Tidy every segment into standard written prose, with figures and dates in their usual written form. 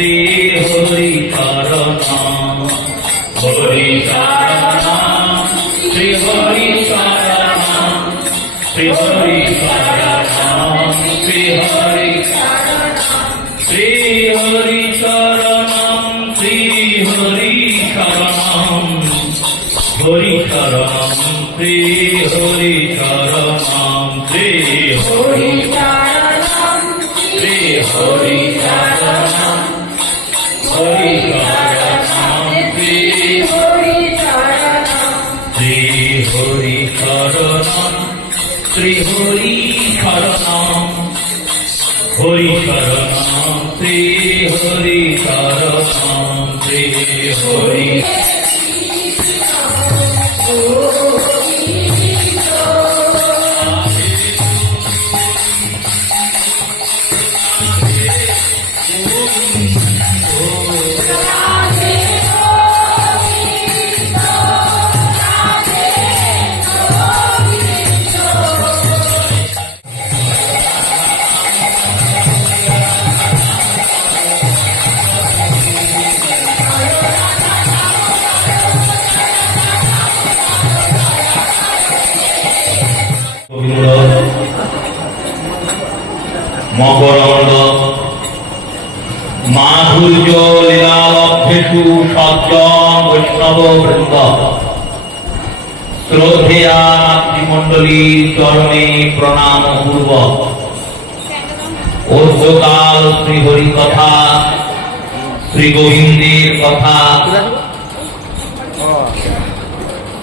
শ্রী হরি শরণম হরি শরণম শ্রী হরি শরণম শ্রী হরি শরণম শ্রী হরি শ্রী হরি শরণম শ্রী হরি শরণম হরি শরণম শ্রী হরি শরণম শ্রী হরি শরণম শ্রী হরি শরণম হরি শরণম শ্রী হরি শরণম শ্রী হরি শরণম শ্রী হরি শরণম হরি শরণম শ্রী হরি শরণম শ্রী হরি মকরন্দ মাধুর্য লীলালব্ধেষু সজ্জন বৈষ্ণব বৃন্দ শ্রদ্ধেয়া মাতৃমণ্ডলীর চরণে প্রণাম পূর্ব ঊর্ধ্বকাল শ্রী হরি কথা শ্রী গোবিন্দের কথা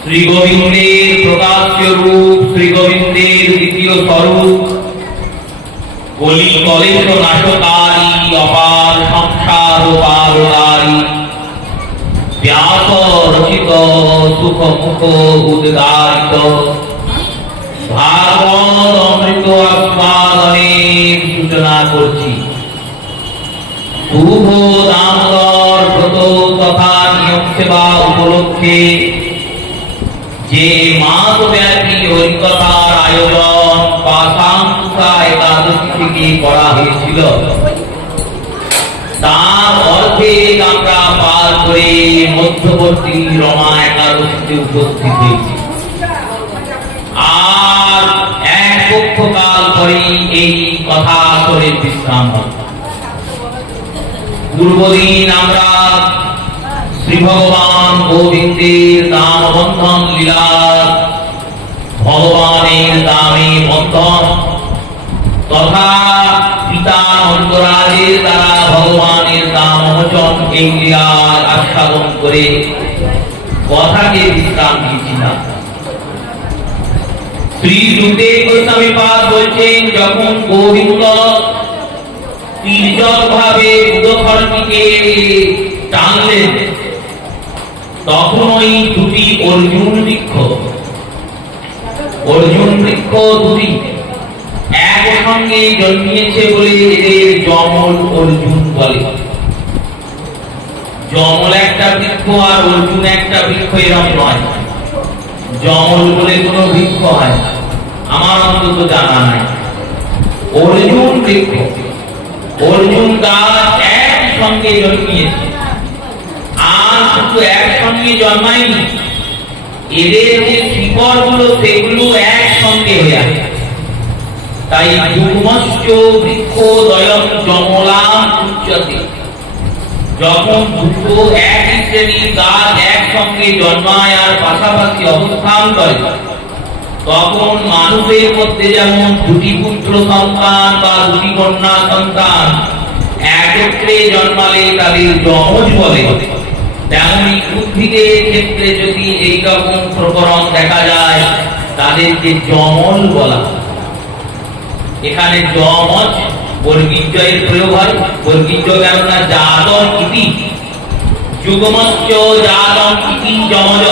শ্রী গোবিন্দের প্রকাশ্য রূপ শ্রী গোবিন্দের দ্বিতীয় স্বরূপ কলি কলেশ নাশকারী অপার সংসার পারকারী ব্যাস রচিত সুখ মুখ উদ্গারিত ভাগবত অমৃত আস্বাদনের সূচনা করছি। শুভ দামোদর ব্রত তথা নিয়ম সেবা উপলক্ষে যে মাসব্যাপী হরিকথার আয়োজন পাশাঙ্কুশা একাদশী থেকে করা হয়েছিল তার অর্থে আমরা পার করে মধ্যবর্তী রমা একাদশীতে উপস্থিত হয়েছি। আর এক পক্ষকাল পরেই এই কথা আসরে বিশ্রাম হবে। পূর্বদিন আমরা শ্রী ভগবান গোবিন্দের দাম বন্ধন লীলা ভগবানের দামে বন্ধন তথা পিতা নন্দরাজের দ্বারা ভগবানের দাম মোচন এই লীলার আস্বাদন করে কথাকে বিশ্রাম দিয়েছিলাম। শ্রী যুতে গোস্বামী পাদ বলছেন যখন গোবিন্দ তির্যক ভাবে উদখণ্ডকে টানলেন তখন ওই দুটি অর্জুন বৃক্ষ দুটি একসঙ্গে জন্মিয়েছে বলে এদের যমল অর্জুন বলে। যমল একটা বৃক্ষ আর অর্জুন একটা বৃক্ষ এরকম নয়। যমল বলে কোনো বৃক্ষ হয় না, আমার অন্তত জানা নাই। অর্জুন বৃক্ষ অর্জুন গাছ একসঙ্গে জন্মিয়েছে। আর শুধু একসঙ্গে জন্মায়নি, এদের যে শিকড় গুলো সেগুলো একসঙ্গে হয়ে আছে। তাই যুগ্মশ্চ বৃক্ষ দয়ম যমলাম উচ্চতে, যখন দুটো একই শ্রেণীর গাছ একসঙ্গে জন্মায় আর পাশাপাশি অবস্থান করে তখন মানুষের মধ্যে যেমন দুটি পুত্র সন্তান বা দুটি কন্যা সন্তান একত্রে জন্মালে তাদের যমজ বলে, তেমনি উদ্ভিদের ক্ষেত্রে যদি এইরকম প্রকরণ দেখা যায় তাদেরকে যমল বলা। এখানে যমজ বর্গীজয়ের প্রয়োগ হয়। বর্গীজ কেননা জাতম ইতি, যুগ্মশ্চ জাতম ইতি যমজ,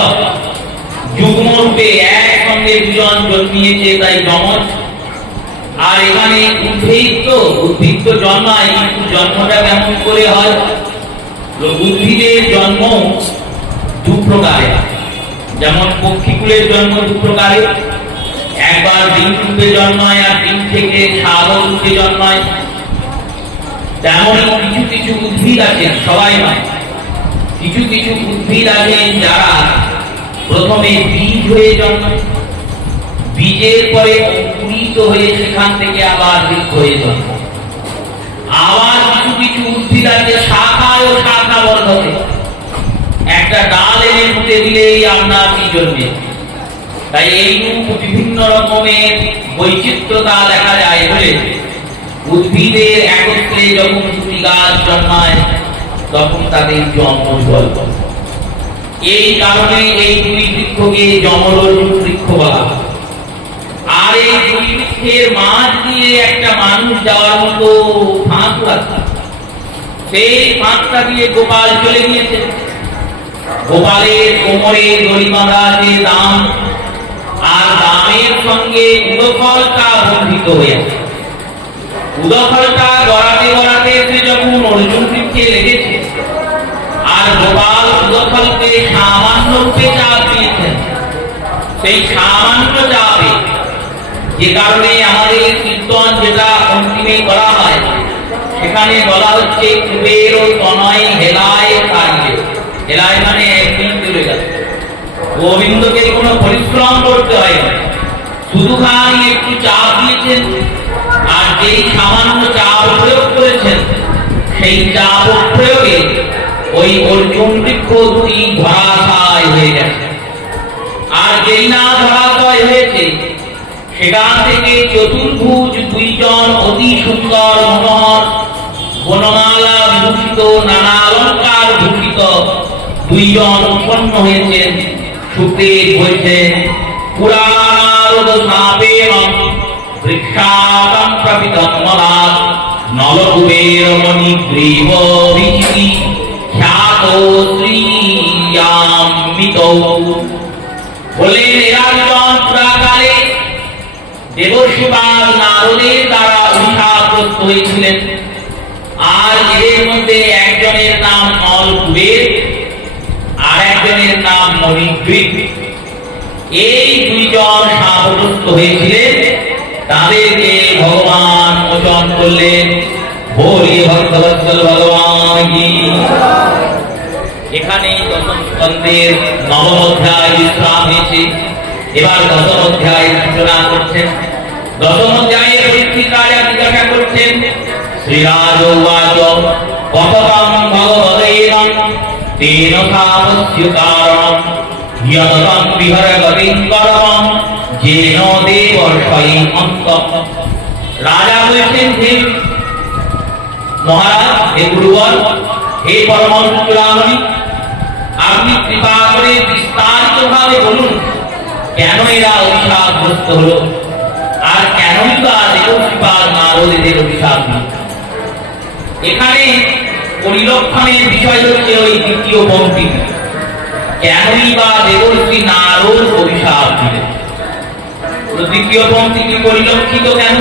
যুগ্ম রূপে একসঙ্গে দুজন জন্মিয়েছে তাই যমজ। আর এখানে উদ্ভিদ তো জন্মায়, কিন্তু জন্মটা কেমন করে হয়? উদ্ভিদের জন্ম দু প্রকারে, যেমন পক্ষীকুলের জন্ম দু প্রকারে, একবার ডিম রূপে জন্মায় আর ডিম থেকে সাগর রূপে জন্মায়। তেমন কিছু কিছু উদ্ভিদ আছেন, সবাই নয়, কিছু কিছু উদ্ভিদ আছেন যারা প্রথমে বীজ হয়ে জন্মায়, বীজের পরে অঙ্কুরিত হয়ে সেখান থেকে আবার বৃক্ষ হয়ে জন্মায়। আবার কিছু কিছু উদ্ভিদ আছে শাখায় ও শাখা বর্ধকে, একটা ডাল এনে পুঁতে দিলেই আপনার কি জন্মে। তাই এইরূপ বিভিন্ন রকমের বৈচিত্র্যতা দেখা যায় বলে উদ্ভিদের একত্রে যখন দুটি গাছ জন্মায় তখন তাদের জন্মজল। এই কারণে এই দুই বৃক্ষকে যমরজ বৃক্ষ বলা। আর এই দুই বৃক্ষের মাঝ দিয়ে একটা মানুষ যাওয়ার মতো ফাঁক রাখা, সেই ফাঁকটা দিয়ে গোপাল চলে গিয়েছে। গোপালের কোমরে দড়ি বাঁধা আছে দাম, আর দামের সঙ্গে উদফলটা বন্ধিত হয়েছে। উদফলটা গড়াতে গড়াতে সে যখন অর্জুন বৃক্ষে লেগেছে, আর গোপাল উদফলকে সামান্য রূপে চাপ দিয়েছেন। সেই সামান্য চাপে, যে কারণে আমাদের কীর্তন যেটা অন্তিমে করা হয়, সেখানে বলা হচ্ছে কুবের ও তনয় হেলায় কারিয়ে। হেলায় মানে একদিন চলে যাচ্ছে। গোবিন্দকে কোনো পরিশ্রম করতে হয় না, শুধু খালি একটু চাপ দিয়েছেন, আর যেই সামান্য চাপ প্রয়োগ করেছেন সেই চাপ প্রয়োগে ওই অর্জুন বৃক্ষ দুটি ধরাশায় হয়ে গেছে। আর যেই না ধরাশয় হয়েছে, সেখান থেকে চতুর্ভুজ দুইজন অতি সুন্দর মনোহর বনমালা বিভূষিত নানা অলঙ্কার ভূষিত দুইজন উৎপন্ন হয়েছেন। সুখদেব বলছেন পুরাণারদ সাপেরম বৃক্ষাতম প্রপিতম মলাৎ নলকুবের মণিগ্রীব বিচিতি খ্যাত শ্রীয়ামিত। বলেন এরা দুজন পুরাকালে দেবশিবাল নারদের দ্বারা অভিশাপগ্রস্ত হয়েছিলেন। আর এদের মধ্যে একজনের নাম নলকুবের, আর একজনের নাম মণিগ্রীব। এই দুইজন শাপগ্রস্ত হয়েছিলেন, তাদেরকে ভগবান মোচন করলেন। বলি ভক্তবৎসল ভগবান কি। এখানে দশম স্কন্ধের নবম অধ্যায় বিশ্রাম হয়েছে। এবার দশম অধ্যায় সূচনা করছেন। দশম অধ্যায়ের পরীক্ষিত রাজা জিজ্ঞাসা করছেন, শ্রীরাজ উবাচ কতকং ভগবদেবং তেন শাপস্য কারণম ইয়তং বিহরগতিং কর্মং যেন দেবর্ষৈ অন্তঃ। রাজা বলছেন, হে মহারাজ, হে গুরুবর, হে পরমহংস চূড়ামণি, আপনি কৃপা করে বিস্তারিত ভাবে বলুন কেন এরা অভিশাপগ্রস্ত হলো, আর কেনই বা দেবশিবাল নারদের অভিশাপ নিল। এখানে পরিলক্ষণের বিষয় হচ্ছে ওই দ্বিতীয় পংক্তি, কেনই বা দেবর্ষি নারদ অভিশাপ দিলেন। দ্বিতীয় পংক্তিটি পরিলক্ষিত কেন?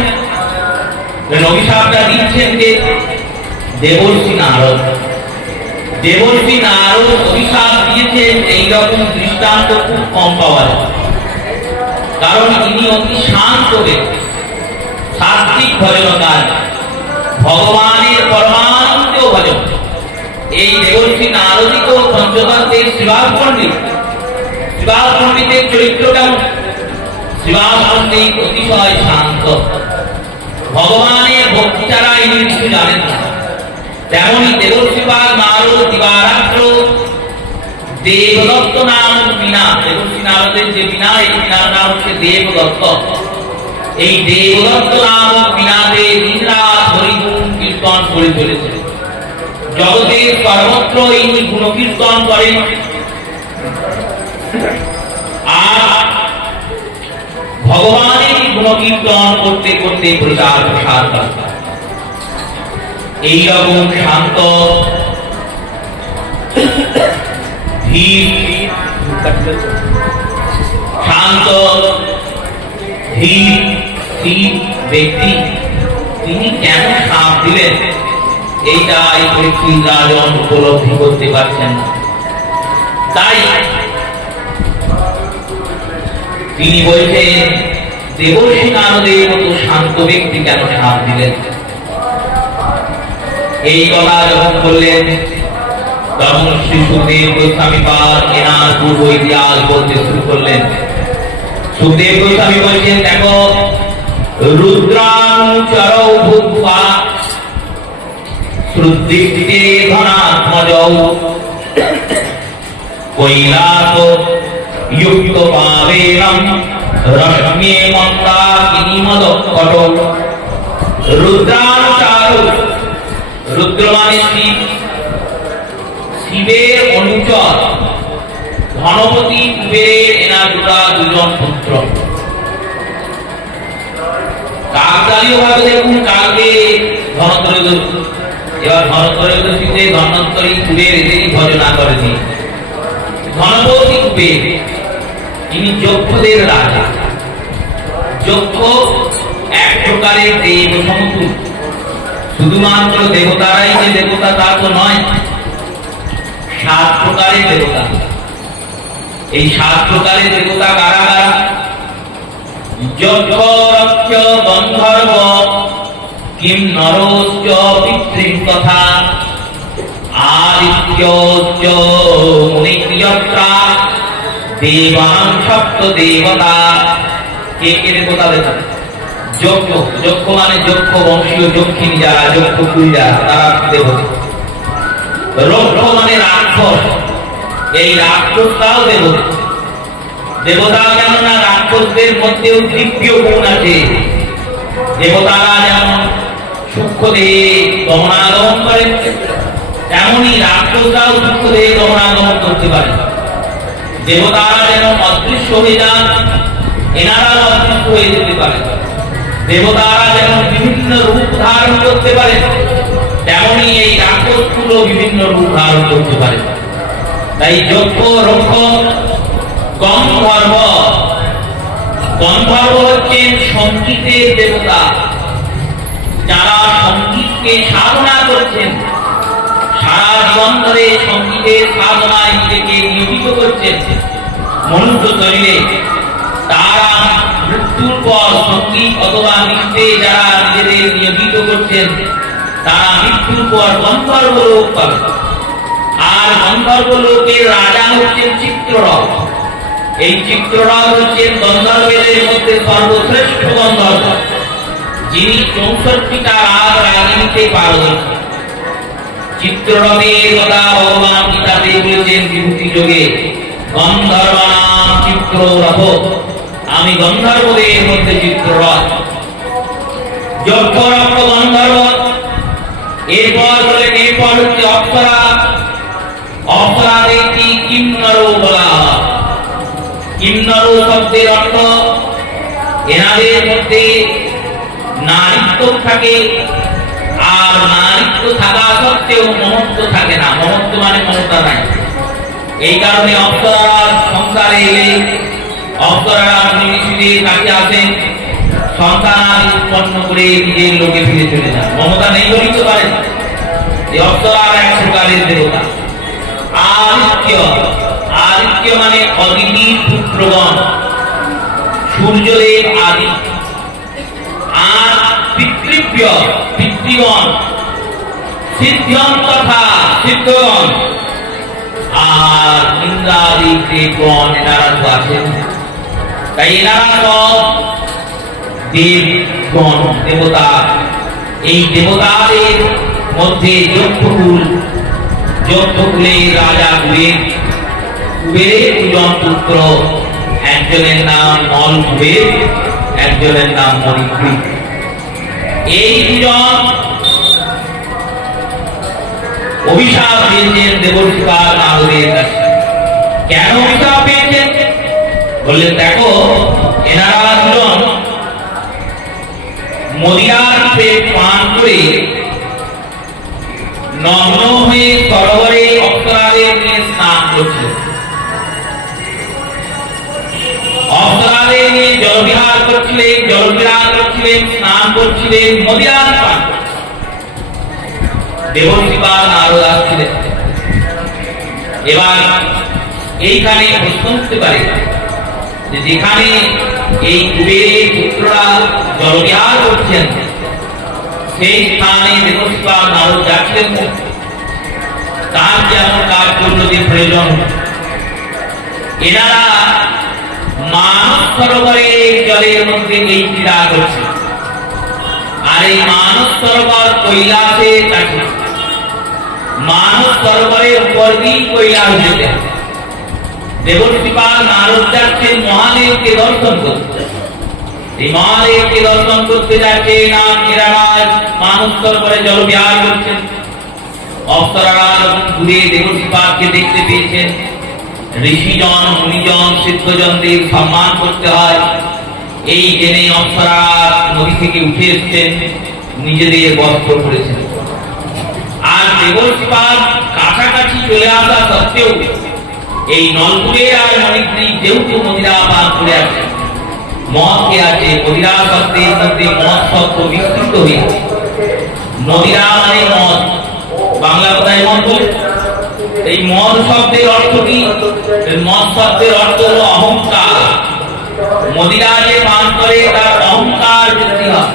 অভিশাপটা দিচ্ছেন যে দেবর্ষি নারদ। দেবর্ষি নারদ অভিশাপ দিয়েছেন এইরকম দৃষ্টান্ত খুব কম পাওয়া যায়। কারণ ইনি অতি শান্ত ব্যক্তি, সাত্বিক ভজনকার, ভগবানের পরমানন্দ ভজন। এই দেবর্ষি নারদই তো পঞ্চতন্ত্রের শ্রীবাস পণ্ডিত। শ্রীবাস পণ্ডিতের চরিত্রটা, শ্রীবাস পণ্ডিত অতিশয় শান্ত, ভগবানের ভক্তি ছাড়া ইনি কিছু জানেন না। তেমনি দেবশিবাল নারদ দিবারাত্র দেবদত্ত নাম বিনা, দেবর্ষি নারদের যে বিনা, এই বিনার নাম হচ্ছে দেবদত্ত। এই দেবদত্ত নাম বিনাতে দিনরাত হরিগুণ কীর্তন করে চলেছে। জগতের সর্বত্র ইনি গুণকীর্তন করেন, আর ভগবানের গুণকীর্তন করতে করতে প্রচার প্রসার করেন। এইরকম শান্ত শান্ত ধীর ব্যক্তি তিনি কেন শাপ দিলেন, এইটা এই পরীক্ষিত রাজন উপলব্ধি করতে পারছেন না। তাই তিনি বলছেন দেবর্ষি নারদের মতো শান্ত ব্যক্তি কেন শাপ দিলেন। এই কথা যখন বললেন তখন শ্রী সুখদেব গোস্বামী পাদ এনার পূর্ব ইতিহাস বলতে শুরু করলেন। সুখদেব গোস্বামী বলছেন, দেখো রুদ্রানুচরৌ ভূত্বা শ্রুদ্দীপ্তে ধনাত্মজৌ কৈলাস যুক্ত পাবেনম রশ্মে মন্দাকিনী মদকটৌ। রুদ্রানুচারৌ, রুদ্র মানে শিব, শিবের অনুচর ধনপতি কুবেরের এনার দুজন পুত্র। কাকতালীয় ভাবে দেখুন, কালকে ধনত্রয়োদশী, এবার ধনত্রয়োদশীতে ধন্বন্তরী কুবের এদেরই ভজনা করেনি। ধনপতি কুবের ইনি যক্ষদের রাজা। যক্ষ এক প্রকারের দেব সমতুল্য। শুধুমাত্র দেবতারাই যে দেবতা তা তো নয়, 7 প্রকারের দেবতা। এই 7 প্রকারের দেবতা কারা কারা? যক্ষ, রক্ষ, গন্ধর্ব, কিন্নরশ্চ পিতৃ তথা আদিত্যশ্চ মুনির্যত্রা দেবান সপ্ত দেবতা। কে কে দেবতা দেখেন? যক্ষ, যক্ষ মানে যক্ষ বংশীয় যক্ষিণী যারা, যক্ষ কুল যারা, তারা দেবতা। রক্ষ মানে রাক্ষস, এই রাক্ষসটাও দেবতা। দেবতা কেননা রাক্ষসদের মধ্যেও দিব্য গুণ আছে। দেবতারা যেমন সূক্ষ্ম দেহে গমনাগমন করেন, তেমনি রাক্ষসরাও সূক্ষ্ম দেহে গমনাগমন করতে পারে। দেবতারা যেন অদৃশ্য হয়ে যান, এনারাও অদৃশ্য হয়ে যেতে পারে। দেবতারা যেমন বিভিন্ন রূপ ধারণ করতে পারে, তেমনি এই রাক্ষসগুলো বিভিন্ন রূপ ধারণ করতে পারে। তাই যক্ষ, রক্ষ, গন্ধর্ব। গন্ধর্ব হচ্ছেন সঙ্গীতের দেবতা, যারা সঙ্গীতকে সাধনা করছেন, সারা জীবন ধরে সঙ্গীতের সাধনায় নিজেকে নিয়োজিত করছেন মনুষ্য শরীরে। তারা মৃত্যুর পর সঙ্গীত অথবা নৃত্যে যারা নিজেদের নিয়োজিত করছেন, তারা মৃত্যুর পর গন্ধর্ব লোক পাবে। আর গন্ধর্ব লোকের রাজা হচ্ছেন চিত্ররথ। এই চিত্ররথ হচ্ছেন গন্ধর্বদের মধ্যে সর্বশ্রেষ্ঠ গন্ধর্ব, যিনি 64টা রাগ রাগিনীতে পারদর্শী। চিত্ররথের কথা ভগবান গীতাতে বলেছেন বিভূতি যোগে, গন্ধর্ব নাম চিত্ররথ, আমি গন্ধর্বদের মধ্যে চিত্ররথ। যক্ষ, রক্ষ, গন্ধর্ব। এরপর বলেন, এরপর হচ্ছে অপ্সরা। অপ্সরাদেরকে কিন্নর বলা হয়। কিন্নর শব্দের অর্থ এনাদের মধ্যে নারীত্ব থাকে, আর নারীত্ব থাকা সত্ত্বেও মহত্ব থাকে না। মহত্ব মানে মমতা নাই। এই কারণে অপ্সরারা সংসারে এলে অপ্সরারা ঋষিদের কাছে আসেন, সন্তান উৎপন্ন করে নিজের লোকে ফিরে চলে যান। মমতা নেই বলেই তো পারেন। এই অপ্সরার এক প্রকারের দেবতা। আদিত্য, আদিত্য মানে অদিতির পুত্রগণ, সূর্যদেব আদি। আর পিতৃভ্য, পিতৃগণ, সিদ্ধম তথা সিদ্ধগণ। আর ইন্দ্রাদি দেবগণ, এনারা তো আছেন। তাই এনারা সব দেবগণ, দেবতা। এই দেবতাদের মধ্যে যক্ষকুল, যক্ষকুলের রাজা কুবের। কুবেরের 2জন পুত্র, একজনের নাম নল কুবের, একজনের নাম মণিগ্রীব। এই 2জন অভিশাপ পেয়েছেন দেবর্ষিকা নারদের কাছে। কেন অভিশাপ পেয়েছেন বললেন, দেখো এনারা 2জন মদিরার পেট পান করে নগ্ন হয়ে সরোবরে অপ্সরাদের নিয়ে স্নান করছিলেন। অপ্সরাদের নিয়ে জলবিহার করছিলেন, জলবিহার করছিলেন, স্নান করছিলেন, মদিরার পান। দেবর্ষিকা নারদ আসছিলেন। এবার এইখানে প্রশ্ন উঠতে পারে যে যেখানে এই কুবেরের পুত্ররা জলবিহার করছেন, সেই স্থানে দেবশিপা নারদ যাচ্ছেন, তার যেমন কাজ করল যে প্রয়োজন, এনারা মানস সরোবরের জলের মধ্যে এই ক্রীড়া করছে। আর এই মানস সরোবর কৈলাসের কাছে, মানস সরোবরের উপর দিয়ে কৈলাস যেতে। দেবশিপা নারদ যাচ্ছেন মহাদেবকে দর্শন করতে। এই মহাদেবকে দর্শন করতে যাচ্ছেন আর এরারাজ মানস সরোবরে জল বিহার করছেন। অপ্সরারা ঘুরে দেবশিপাকে দেখতে পেয়েছেন। ঋষিজন, মুনিজন, সিদ্ধজনদের সম্মান করতে হয়, এই জেনে অপ্সরা নদী থেকে উঠে এসছেন, নিজেদের বস্ত্র পরেছেন। আর দেবশিপার কাছাকাছি চলে আসা সত্ত্বেও এই নলপুরের আর মণিপুরী যেহেতু মদিরা পান করে আছে, মদ কে আছে, মদিরা শব্দের মধ্যে মদ শব্দ বিস্তৃত হয়েছে। মদিরা মানে মদ, বাংলা কথায় মদ বলে। এই মদ শব্দের অর্থ কি? মদ শব্দের অর্থ হলো অহংকার। মদিরা যে পান করে তার অহংকার বৃদ্ধি হয়।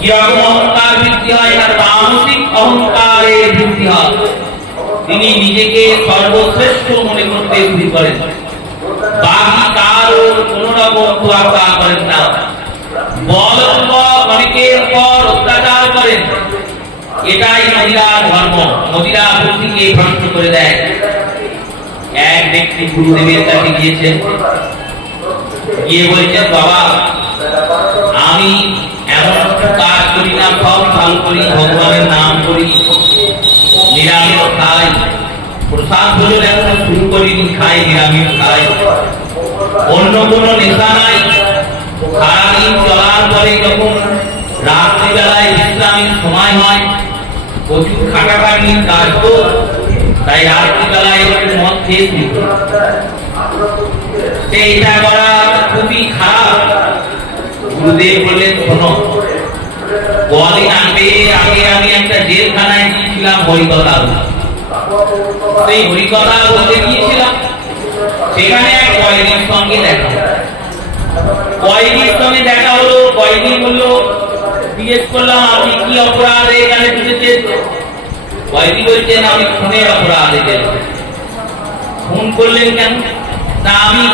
কিরকম অহংকার বৃদ্ধি হয়? তার তামসিক অহংকারের বৃদ্ধি হয়। তিনি নিজেকে সর্বশ্রেষ্ঠ মনে করতে শুরু করেন, বাকি কারো কোন রকম তোয়াক্কা করেন না, বলম্ব অনেকের পর অত্যাচার করেন। এটাই মদিরার ধর্ম। মদিরা বুদ্ধিকে ভ্রষ্ট করে দেয়। এক ব্যক্তি গুরুদেবের কাছে গিয়েছেন, গিয়ে বলছেন, বাবা আমি এমন কাজ করি না, সব ভালো করি, ভগবানের নাম করি, নিরামিষ খাই, প্রসাদ ভোজন এখন শুরু করিনি, খাই নিরামিষ খাই, অন্য কোনো নেশা নাই। সারাদিন চলার পরে যখন রাত্রিবেলায় বিশ্রামের সময় হয়, প্রচুর খাটাখাটি কাজ তো, তাই রাত্রিবেলায় একটু মদ খেয়েছি। এইটা করা খুবই খারাপ। গুরুদেব বললেন, শোনো, কদিন আগে আমি একটা জেলখানায় গিয়েছিলাম হরিকথা। সেই হরিকথা বলতে গিয়েছিলাম, সেখানে এক কয়েদির সঙ্গে দেখা। কয়েদির সঙ্গে দেখা হলো। কয়েদি বললো, জিজ্ঞেস করলাম আপনি কি অপরাধে এখানে ঢুকেছেন? কয়েদি বলছেন আমি খুনের অপরাধে গেছি। খুন করলেন কেন? না আমি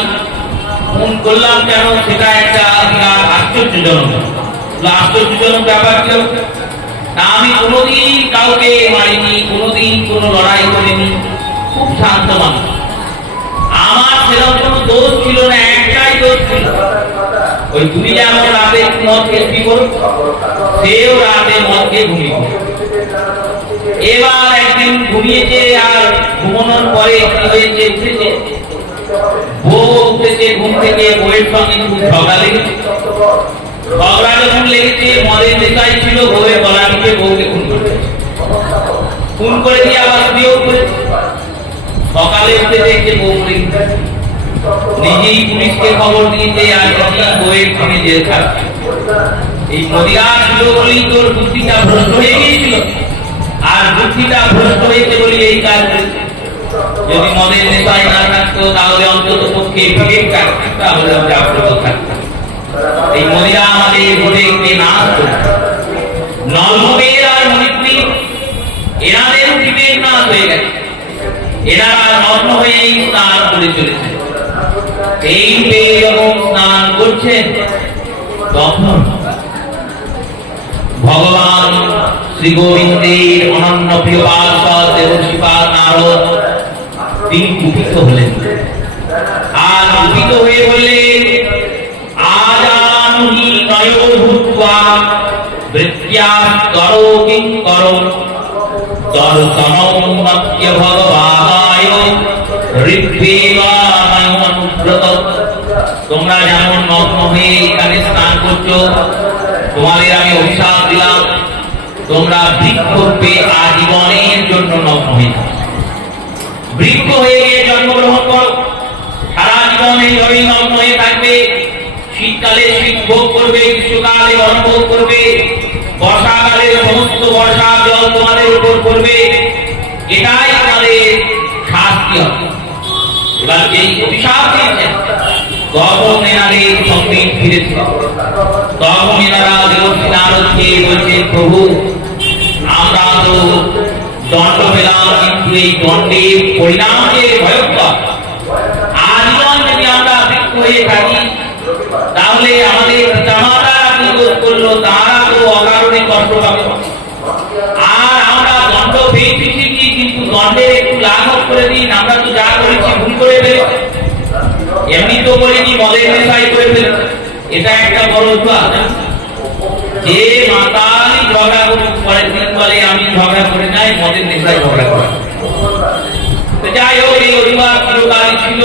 খুন করলাম কেন সেটা একটা আশ্চর্যজনক। আশ্চর্যজনক ব্যাপার ছিল না, আমি কোনোদিন কাউকে মারিনি, কোনোদিন কোনো লড়াই করিনি, খুব শান্ত মানুষ। আমার সেরকম কোনো দোষ ছিল না, একটাই দোষ ছিল, ওই তুমি যেমন রাতে মদ খেয়ে করো, সেও রাতে মদ খেয়ে ঘুমিয়ে। এবার একদিন ঘুমিয়েছে, আর ঘুমানোর পরে কি হয়েছে, উঠেছে, বউ উঠেছে ঘুম থেকে, বউয়ের সঙ্গে খুব ঝগড়া লেগেছে। ঝগড়া যখন লেগেছে, মদের নেশায় ছিল, বউয়ের গলা টিপে বউকে খুন করেছে। খুন করে দিয়ে আবার বিয়েও করেছে। সকালে উঠে দেখছে বউ মরে গেছে। নিজেই পুলিশকে খবর দিয়েছে, আর নিজেই বউয়ের খুনে জেল খাচ্ছে। এই মদিরা ছিল বলেই তোর বুদ্ধিটা ভ্রষ্ট হয়ে গিয়েছিল, আর বুদ্ধিটা ভ্রষ্ট হয়েছে বলে এই কাজ করেছে। যদি মদের নেশায় না থাকতো তাহলে অন্তত পক্ষে বিবেক থাকতো, তাহলে জাগ্রত থাকতো। এই মদিরা আমাদের ভোটে কে না আসতো, নলভূমের আর মণিপুরী এনাদের বিবেক নাশ হয়ে গেছে। এনারা নগ্ন হয়েই স্নান করে চলেছে। এই রূপে যখন স্নান করছেন, তখন ভগবান শ্রী গোবিন্দের অনন্য প্রিয় পার্ষদ দেবশিপা নারদ তিনি কুপিত হলেন। আর কুপিত হয়ে বললেন, আজানুহি নয়ো ভূত্বা বৃত্যাস্তরো কিঙ্করো দর্শনং মত্য ভগবানায় ঋগ্বেদানুব্রত। তোমরা যেমন নগ্ন হয়ে এখানে স্নান করছো, তোমাদের আমি অভিশাপ দিলাম, তোমরা বৃক্ষরূপে আজীবনের জন্য নগ্ন হয়ে যাও। বৃক্ষ হয়ে গিয়ে জন্মগ্রহণ করো, সারা জীবন এইভাবেই নগ্ন হয়ে থাকবে। শীতকালে শীত ভোগ করবে, গ্রীষ্মকালে অনুভোগ করবে, বর্ষাকালে সমস্ত বর্ষার জল তোমাদের উপর পড়বে। এটাই আমাদের শাস্তি হবে। এবার এই অভিশাপ দিয়েছেন তখন এনাদের সম্বিত ফিরেছিল। তখন এনারা দেবশ্রী নারদকে বলছেন, প্রভু আমরা তো দণ্ড পেলাম, কিন্তু এই দণ্ডের পরিণাম যে ভয়ঙ্কর। আজীবন যদি আমরা বৃক্ষ হয়ে থাকি তাহলে আমাদের পিতামাতারা কি দোষ করলো, তারা তো অকারণে কষ্ট পাবে। আর আমরা দণ্ড পেয়েছি ঠিকই, কিন্তু দণ্ডের একটু লাঘব করে দিন, আমরা তো যা করেছি ভুল করে ফেলেছি, এমনি তো বলিনি, মদের নেশায় করে ফেলেছি। এটা একটা বড় অভ্যাস। যে মাতালি ঝগড়া করে দিন বলে আমি ঝগড়া করে নাই, মদের নেশায় ঝগড়া করে। যাই হোক, এই অভিবাদ চিরকালই ছিল।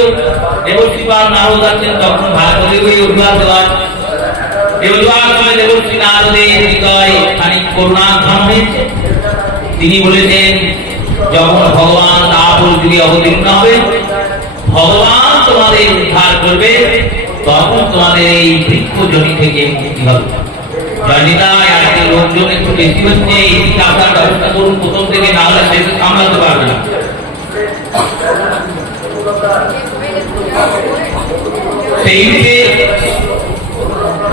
দেবশ্রী পাল নারদ আছেন, তখন ভাগ করে ওই অভিবাদ দেওয়ার এই অভিবাদ করে দেবশ্রী নারদের হৃদয় খানিক করুণা ঘন হয়েছে। তিনি বলেছেন, যখন ভগবান তাপল যুগে অবতীর্ণ হবে, ভগবান তোমাদের উদ্ধার করবে, তখন তোমাদের এই বৃক্ষ জমি থেকে মুক্তি হবে। জয়নিতাই, আজকে লোকজন একটু বেশি হচ্ছে, এই দিকে আপনার ব্যবস্থা করুন প্রথম থেকে, না হলে শেষে সামলাতে পারবে না। সেই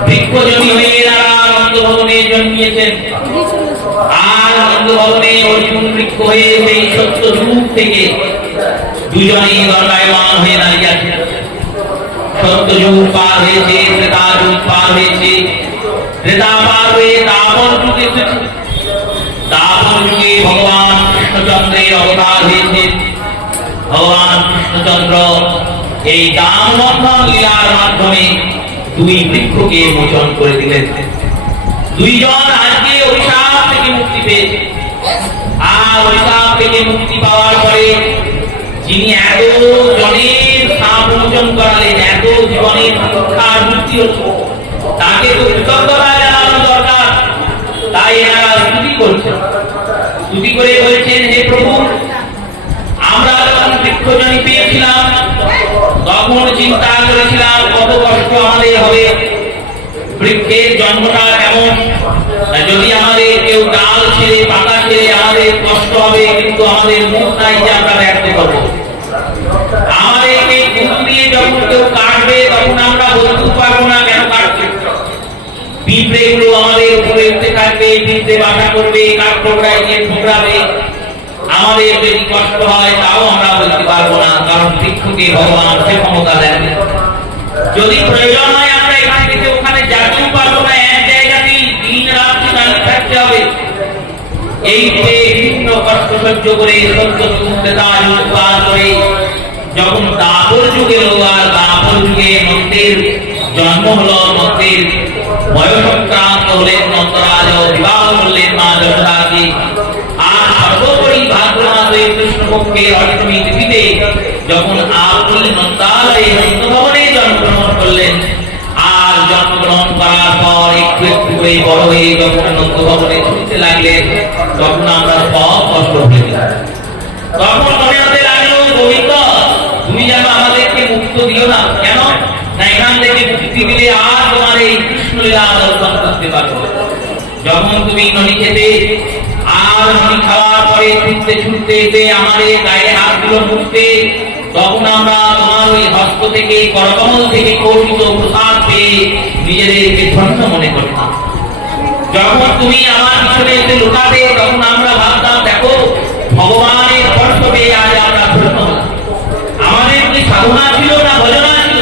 বৃক্ষ জমি হয়ে এনারা আনন্দ ভবনে জন্মিয়েছেন। আর আনন্দ ভবনে অর্জুন বৃক্ষ হয়ে সেই সত্য যুগ থেকে দুজনেই দণ্ডায়মান হয়ে দাঁড়িয়ে আছেন। সত্য যুগ পার হয়েছে, ত্রেতা যুগ পার হয়েছে, ত্রেতা পার হয়ে দাপর যুগ এসেছে। দাপর যুগে ভগবান কৃষ্ণচন্দ্রের অবতার হয়েছে। ভগবান কৃষ্ণচন্দ্র এই দামবন্ধন লীলার মাধ্যমে দুই বৃক্ষকে মোচন করে দিলেন। দুইজন আজকে অভিশাপ থেকে মুক্তি পেয়েছে। আর অভিশাপ থেকে মুক্তি পাওয়ার পরে যিনি এত জনের সাপ মোচন করালেন, এত জীবনের শিক্ষার মুক্তি হচ্ছে, তাকে তো কৃতজ্ঞতা জানানো দরকার। তাই এনারা স্তুতি করছেন, স্তুতি করে বলছেন, হে প্রভু, আমরা যখন বৃক্ষজনি পেয়েছিলাম তখন চিন্তা করেছিলাম কত কষ্ট আমাদের হবে, বৃক্ষের জন্মটা কেমন, যদি আমাদের কেউ ডাল ছেড়ে পাতা ছেড়ে আমাদের কষ্ট হবে, কিন্তু আমাদের মুখ নাই যে আমরা ব্যক্ত করবো। আমাদেরকে মুখ দিয়ে যখন কেউ কাটবে তখন আমরা বলতে পারবো না কেন কাটবে। পিঁপড়ে গুলো আমাদের উপরে উঠতে থাকবে, পিঁপড়ে বাসা করবে, কাঠ ঠোকরায় গিয়ে ঠোকরাবে, আমাদের যদি কষ্ট হয় তাও আমরা বলতে পারবো না, কারণ বৃক্ষকে ভগবান সে ক্ষমতা দেন। যদি প্রয়োজন হয় আমরা এখান থেকে ওখানে যেতেও পারবো না, এক জায়গাতেই দিন রাত্রি দাঁড়িয়ে থাকতে হবে। এই বিভিন্ন কষ্ট সহ্য করে সত্য যুগ পার করে যখন দাপর যুগ এলো, আর দাপর যুগে নন্দের জন্ম হলো, নন্দের বয়সক্রান্ত হলেন, নন্দরাজ বিবাহ করলেন মা যশোদাকে। আর সর্বোপরি ভাদ্র মাসে কৃষ্ণপক্ষের অষ্টমী তিথিতে যখন আপনি নন্দালয়ে নন্দভবনে জন্মগ্রহণ করলেন, আর জন্মগ্রহণ করার পর একটু একটু করে বড় হয়ে যখন নন্দভবনে ছুটতে লাগলেন, তখন আমরা সব কষ্ট ভুলে গেলাম। তখন মনে হতে লাগলো, গোবিন্দ তুমি যেন আমাদেরকে মুক্ত দিও না। কেন না, এখান থেকে মুক্তি দিলে আর তোমার এই কৃষ্ণলীলা দর্শন করতে পারবো। যখন তুমি নদী খেতে, আর নদী খাওয়ার পরে ছুটতে ছুটতে এসে আমাদের গায়ে হাতগুলো মুছতে, তখন আমরা তোমার ওই হস্ত থেকে, করকমল থেকে কৌশিত প্রসাদ পেয়ে নিজেদেরকে ধন্য মনে করতাম। যখন তুমি আমার পিছনে এসে লুকাতে, তখন আমরা ভাবতাম, দেখো ভগবানের স্পর্শ পেয়ে আজ আমরা ধন্য হলাম। আমাদের কি সাধনা ছিল না ভজনা ছিল?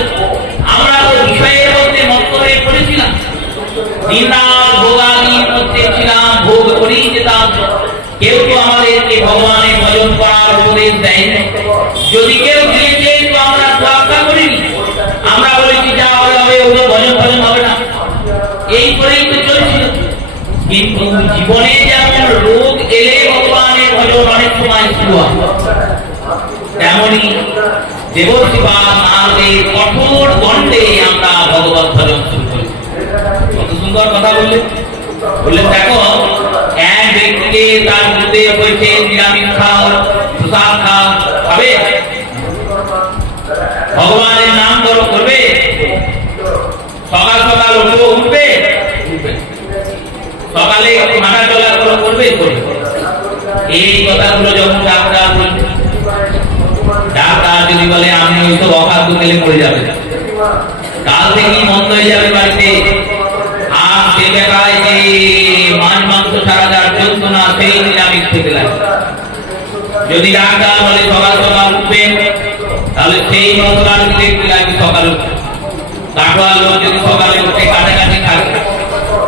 আমরা তো বিষয়ের মধ্যে মত্ত হয়ে পড়েছিলাম, দিনরাত ভোগাদির মধ্যে ছিলাম, ভোগ করেই যেতাম। কেউ তো আমাদেরকে ভগবানের ভজন করার উপদেশ দেয়নি। যদি কেউ দিয়েছে তো আমরা তোয়াক্কা করিনি, আমরা বলেছি যা হবে ওগুলো ভজন ভজন হবে না, এই করেই তো চলছিল। কিন্তু জীবনে যেমন রোগ এলে ভগবানের ভজন অনেক সময় শুরু হয়, তেমনি দেবশ্রী পাল নারদের কঠোর দণ্ডে আমরা ভগবত ভজন শুরু করি। কত সুন্দর কথা বললেন। দেখো, এক ব্যক্তিকে তার মধ্যে হয়েছে নিরামিষ খাও, প্রসাদ খাও, খাবে, ভগবানের নাম ধরো করবে, সকাল সকাল উঠবে, সকালে হাঁটা চলা করবে। এই কথাগুলো যখন ডাক্তার বলবে, ডাক্তার যদি বলে আমি ওইসব অখাদ্য খেলে পড়ে যাবে, কাল থেকেই বন্ধ হয়ে যাবে বাড়িতে। আর সে বেলায় যে মাছ মাংস ছাড়া যার চলতো না, সেই নিরামিষ খেতে লাগে। যদি ডাক্তার বলে সকাল সকাল উঠবেন, তাহলে সেই মশলার দেখতে লাগবে সকাল উঠবে। কাটোয়ার লোক যদি সকালে উঠে কাছাকাছি থাকে,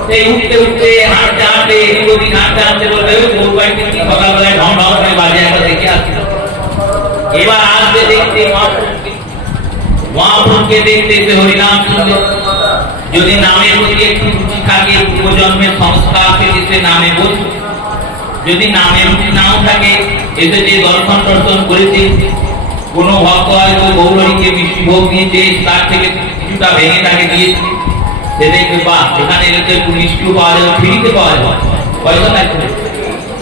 সেই উঠতে উঠতে হাঁটতে হাঁটতে এদিক হাঁটতে হাঁটতে বলবে গরু বাড়িতে কি সকালবেলায় ঢং ঢং করে বাজে একটা দেখে আসছিল। এবার আসবে দেখতে মহাপুরুষকে দেখতে এসে হরিনাম শুনলো। যদি নামের প্রতি একটু রুচি থাকে, পূর্বজন্মের সংস্কার থেকে সে নামে বসবে। যদি নামের রুচি নাও থাকে, এসে যে দর্শন টর্শন করেছে, কোনো ভক্ত হয়তো গৌরহরিকে মিষ্টি ভোগ দিয়েছে, তার থেকে কিছুটা ভেঙে তাকে দিয়েছে, সে দেখবে বাহ এখানে এলে একটু মিষ্টিও পাওয়া যাবে, ফ্রিতে পাওয়া যাবে, পয়সা লাগবে।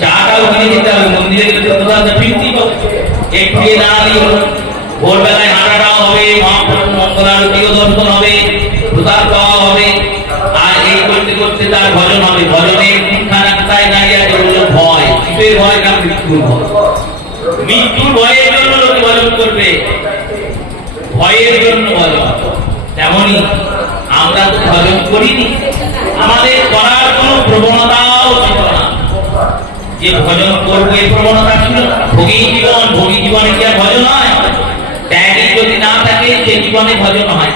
চাটাও কিনে দিতে হবে, মন্দিরে গেলে কোথাও ফ্রিতেই পাবে। একটু দাঁড়ালেই হলো, ভোরবেলায় হাঁটাটাও হবে, মহাপ্রভু মঙ্গলারতিও দর্শন হবে, প্রসাদ পাওয়া হবে। আর এই করতে করতে তার ভজন হবে। ভজনের খানা কোথায় দাঁড়িয়ে আছে বললো ভয়। কিসের ভয়? না মৃত্যুর ভয়। মৃত্যুর ভয়ের জন্য লোক ভজন করবে, ভয়ের জন্য ভজন। তেমনি আমরা তো ভজন করিনি, আমাদের করার কোনো প্রবণতাও ছিল না। যে ভজন করবো এই প্রবণতা ছিল না। ভোগী জীবনে কি আর ভজন হয়? ত্যাগী যদি না থাকে সে জীবনে ভজন হয়।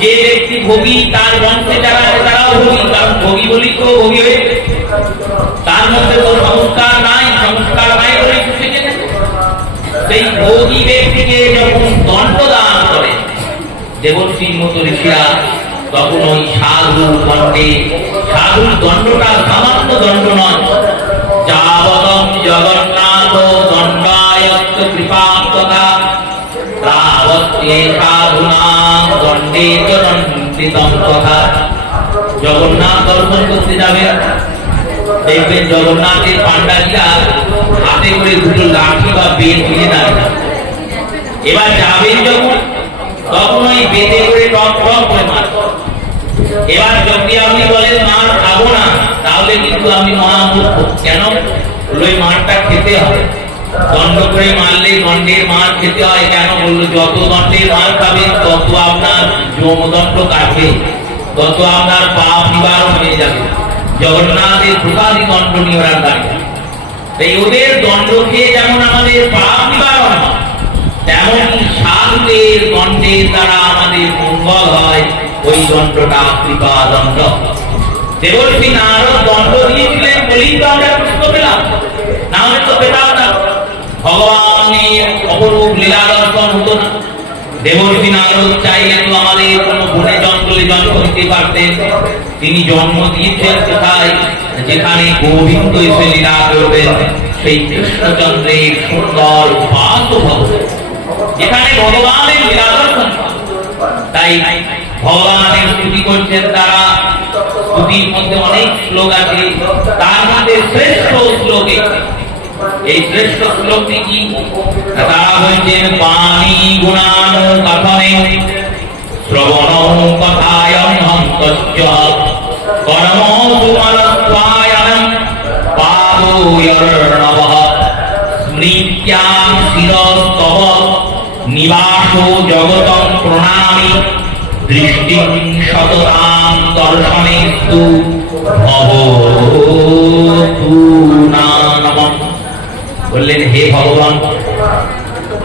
যে ব্যক্তি ভোগী, তার বংশে যারা আছে তারাও ভোগী, কারণ ভোগী বলি তো ভোগী হয়ে তার মধ্যে তো সংস্কার নাই বলে শিখে গেছে। সেই ভোগী ব্যক্তিকে যখন দণ্ড দান করে দেবশ্রীর মতো ঋষিরা, তখন ওই সাধুর দণ্ডটা সামান্য দণ্ড নয়। যাবতম জগন্নাথ দণ্ডায়ত্ত কৃপাত্মতা তাবৎ সাধুনাম দণ্ডে দণ্ডিতম তথা। জগন্নাথ দর্শন করতে যাবেন, দেখবেন জগন্নাথের পাণ্ডালীরা হাতে করে দুটো লাঠি বা বেদ নিয়ে দাঁড়ায়। এবার যাবেন যখন, তখন ওই বেদে করে টক টক করে মার। এবার যদি আপনি বলেন মার খাবো না, তাহলে কিন্তু আপনি মহামূর্খ। কেন? ওই মারটা খেতে হবে। দণ্ড করে মারলে দণ্ডের মার খেতে হয়। কেন? বললো যত দণ্ডের মার খাবেন তত আপনার যমদণ্ড কাটবে, তত আপনার পাপ নিবারণ হয়ে যাবে। জগন্নাথের প্রসাদী দণ্ড নিয়ে ওরা দাঁড়িয়ে। তাই ওদের দণ্ড খেয়ে যেমন আমাদের পাপ নিবারণ হয়, তেমনই সাধুদের দণ্ডের দ্বারা আমাদের মঙ্গল হয়। ওই দণ্ডটা কৃপা দণ্ড। দেবর্ষী নারদ দণ্ড দিয়েছিলেন বলেই তো আমরা কৃষ্ণ পেলাম, না হলে তো পেতাম না। ভগবানের অপরূপ লীলা দর্শন হতো না। দেবর্ষী নারদ চাইলে তো আমাদের কোনো বনে জঙ্গলে জন্ম দিতে পারতেন। তিনি জন্ম দিয়েছেন কোথায়? যেখানে গোবিন্দ এসে লীলা করবেন, সেই কৃষ্ণচন্দ্রের সুন্দর বাসভবন, যেখানে ভগবানের লীলা দর্শন। তাই ভগবানের স্তুতি করছেন তারা। স্তুতির মধ্যে অনেক শ্লোক আছে, তার মধ্যে শ্রেষ্ঠ শ্লোকে, এই শ্রেষ্ঠ শ্লোকটি কি? তারা বলছেন বাণী গুণান কথনে শ্রবণ কথায়ন্তশ্চ কর্ম সুমনত্বায়ন পাদোয়র্ণবঃ স্মৃত্যাং শিরস্তব নিবাসো জগতং প্রণামি দৃষ্টিং সততাং দর্শনেস্তু ভবতু নানমঃ। বললেন হে ভগবান,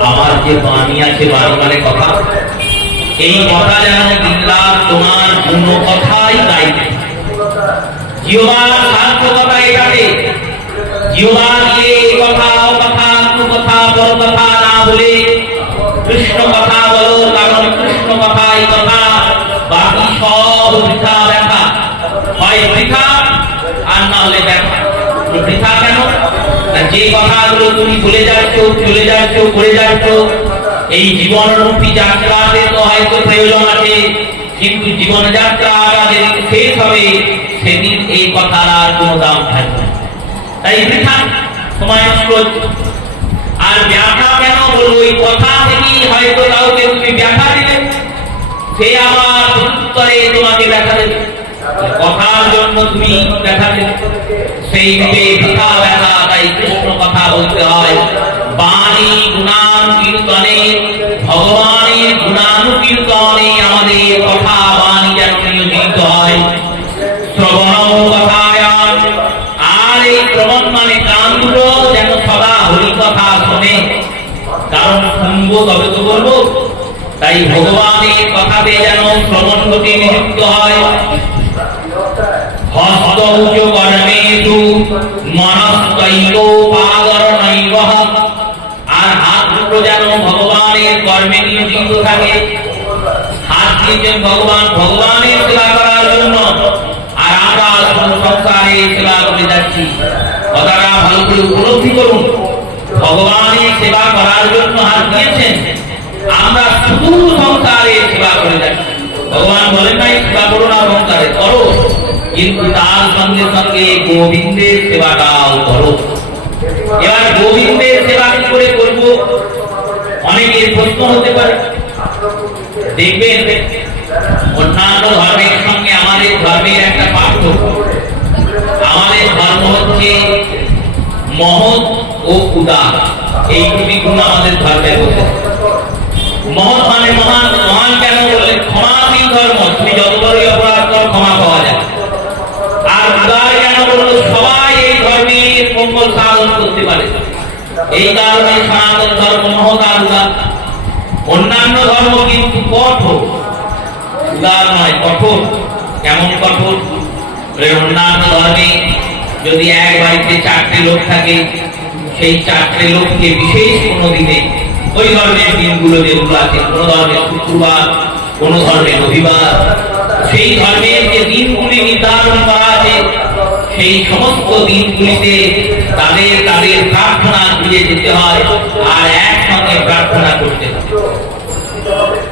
আমার যে বাণী আছে, বাণী মানে কথা, এই কথা যেন দিনরাত তোমার পূর্ণ কথাই গাইবে। জিহ্বার সার্থকতা এটাতে, জিহ্বা দিয়ে কথা কথা কথা বড় কথা না বলে কৃষ্ণ কথা বলো, কারণ কৃষ্ণ কথাই কথা, বাকি সব বৃথা ব্যাথা। হয় বৃথা আর না হলে ব্যাথা। বৃথা কেন? যে কথাগুলো তুমি ভুলে যাচ্ছ, চলে যাচ্ছ, করে যাচ্ছ, এই জীবনরূপী যাত্রাতে তো হয়তো প্রয়োজন আছে, কিন্তু জীবনযাত্রা যেদিন শেষ হবে সেদিন এই কথার আর কোনো দাম থাকবে না। তাই বৃথা সময় নষ্ট হচ্ছে। আর ব্যাখ্যা কেন? বলবো ওই কথা থেকেই হয়তো কাউকে তুমি ব্যাখ্যা দিলে, সে আবার উত্তরে তোমাকে ব্যাখ্যা দেবে। কথার জন্য তুমি ব্যাখ্যা দেবে, সেই বৃথা ব্যাখ্যা। তাই কৃষ্ণ কথা বলতে হয়। বাণী গুণান কীর্তনে, ভগবানের গুণানুকীর্তনে ভগবানে আমাদের কথা বাণী যেন নিয়োজিত হয়। শ্রবণ কথায়ান, আর এই শ্রবণ মানে কান দুটো যেন সদা হরি কথা শোনে, কারণ শুনবো তবে তো বলবো। তাই ভগবানের কথাতে যেন শ্রবণ গতি নিযুক্ত হয়। হস্ত উচ্চ কর্মেষু মনস্তৈব পাগরণৈব, আর হাত দুটো যেন ভগবানের কর্মে নিয়োজিত থাকে। হাত দিয়েছেন ভগবান ভগবানের সেবা করার জন্য, আর আমরা সংসারে সেবা করে যাচ্ছি। কথাটা ভালো করে উপলব্ধি করুন, ভগবানের সেবা করার জন্য হাত দিয়েছেন, আমরা শুধু সংসারে সেবা করে যাচ্ছি। ভগবান বলেন নাই সেবা করো না, সংসারে করো, কিন্তু তার সঙ্গে সঙ্গে গোবিন্দের সেবাটাও করো। এবার গোবিন্দের সেবা কি করে করবো, অনেকের প্রশ্ন হতে পারে। দেখবেন অন্যান্য ধর্মের সঙ্গে আমাদের ধর্মের একটা পার্থক্য। আমাদের ধর্ম হচ্ছে মহৎ ও উদার, এই দুটি গুণ আমাদের ধর্মে বলতে। মহৎ মানে মহান, মহান কেন বললেন? ক্ষমাশীল ধর্ম, তুমি যত বড়ই অপরাধ করো ক্ষমা পাওয়া যায়। আর উদার কেন বললো? সবাই এই ধর্মের মঙ্গল সাধন করতে পারে, এই কারণে সনাতন ধর্ম মহৎ আর উদার। অন্যান্য ধর্ম কিন্তু কঠোর, উদার নয়, কঠোর। কেমন কঠোর? অন্যান্য ধর্মে যদি এক বাড়িতে 4টে লোক থাকে, সেই 4টে লোককে বিশেষ কোনো দিনে, ওই ধর্মের দিনগুলো যেগুলো আছে, কোন ধর্মের শুক্রবার, কোন ধর্মের রবিবার, সেই ধর্মের যে দিনগুলি নির্ধারণ করা আছে, সেই সমস্ত দিনগুলিতে তাদের তাদের প্রার্থনা দিয়ে যেতে হয়, আর একসঙ্গে প্রার্থনা করতে হয়।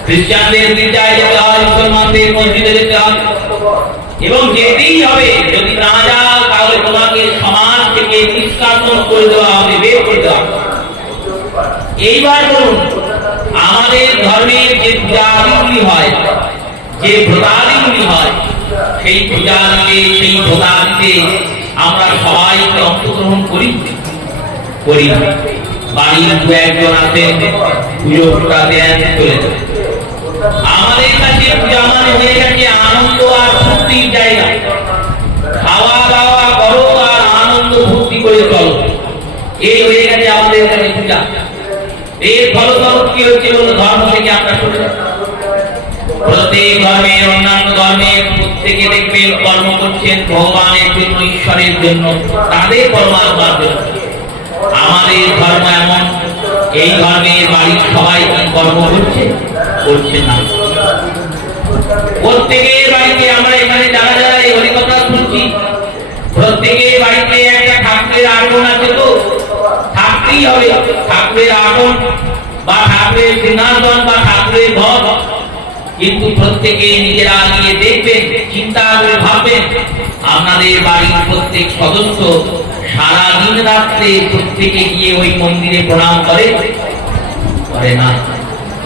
খ্রিস্টানদের গির্জায় যেতে হয়, মুসলমানদের মসজিদে যেতে হয়, এবং যেতেই হবে। যদি না যাও তাহলে তোমাকে সমাজ থেকে নিষ্কাশন করে দেওয়া হবে, বের করে দেওয়া হবে। এইবার বলুন, আমাদের ধর্মের যে পূজাদিগুলি হয়, যে ব্রতাদিগুলি হয়, সেই পূজাদিতে, সেই ব্রতাদিতে আমরা সবাইকে অংশগ্রহণ করি করি না। বাড়ির দু একজন আছেন, পুজো ফোটা দেন, চলে যান। আমাদের কাছে পূজা মানে হয়ে গেছে আনন্দ আর ফুর্তির জায়গা। খাওয়া দাওয়া করো আর আনন্দ ফুর্তি করে চলো, এই হয়ে গেছে আমাদের কাছে পূজা। এর ফলস্বরূপ কি হচ্ছে বলো? ধর্ম থেকে আমরা সরে যাচ্ছি। প্রত্যেক ধর্মের, অন্যান্য ধর্মের প্রত্যেকে দেখবেন কর্ম করছেন ভগবানের জন্য, ঈশ্বরের জন্য, তাদের পরমাত্মার জন্য। আমাদের ধর্ম এমন, এই ধর্মের বাড়ির সবাই কি কর্ম করছে? করছে না। প্রত্যেকের বাড়িতে, আমরা এখানে যারা যারা এই হরিকথা শুনছি, প্রত্যেকের বাড়িতে একটা ঠাকুরের আগমন আছে, তো থাকতেই হবে। ঠাকুরের আগমন বা ঠাকুরের সিংহাসন বা ঠাকুরের ঘর, কিন্তু প্রত্যেকে নিজেরা গিয়ে দেখবেন, চিন্তা করে ভাববেন, আপনাদের বাড়ির প্রত্যেক সদস্য সারা দিন রাত্রে প্রত্যেকে গিয়ে ওই মন্দিরে প্রণাম করে? করে না।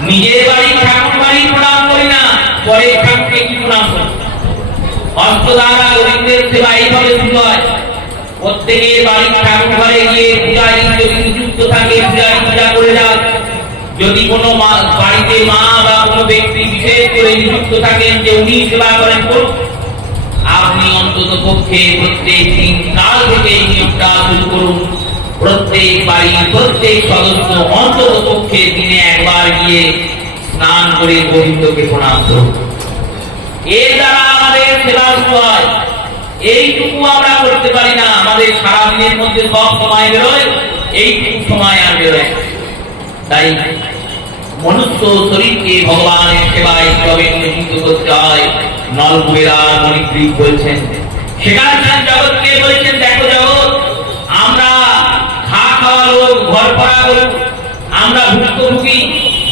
নিজের বাড়ি ঠাকুর বাড়ি প্রণাম করি না, পরে ঠাকুরকে কি প্রণাম করি? অষ্টধারা গোবিন্দের সেবা এইভাবে শুরু হয়। প্রত্যেকের বাড়ি ঠাকুর ঘরে গিয়ে পূজারী যদি নিযুক্ত থাকে, পূজারী পূজা করে যান। যদি কোনো বাড়িতে মা বা কোনো ব্যক্তি বিশেষ করে নিযুক্ত থাকেন যে উনি সেবা করেন, করুন। আপনি অন্তত পক্ষে প্রত্যেক দিন কাল থেকে এই নিয়মটা শুরু করুন। প্রত্যেক বাড়ির প্রত্যেক সদস্য অন্তত পক্ষে দিনে একবার গিয়ে স্নান করে গোবিন্দকে প্রণাম করুন। এর দ্বারা আমাদের সেবা শুরু হয়। এইটুকু আমরা করতে পারি না, আমাদের সারাদিনের মধ্যে সব সময় বেরোয়, এইটুকু সময় আর বেরোয়। তাই মনুষ্য শরীরকে ভগবানের সেবায় কিভাবে নিয়োজিত করতে হয়, নলকুবেরা মণিগ্রীব বলছেন। সেখানে জগৎকে বলছেন, দেখো জগৎ, আমরা খাওয়া লোক, ঘর পড়া লোক, আমরা ভুক্তভোগী,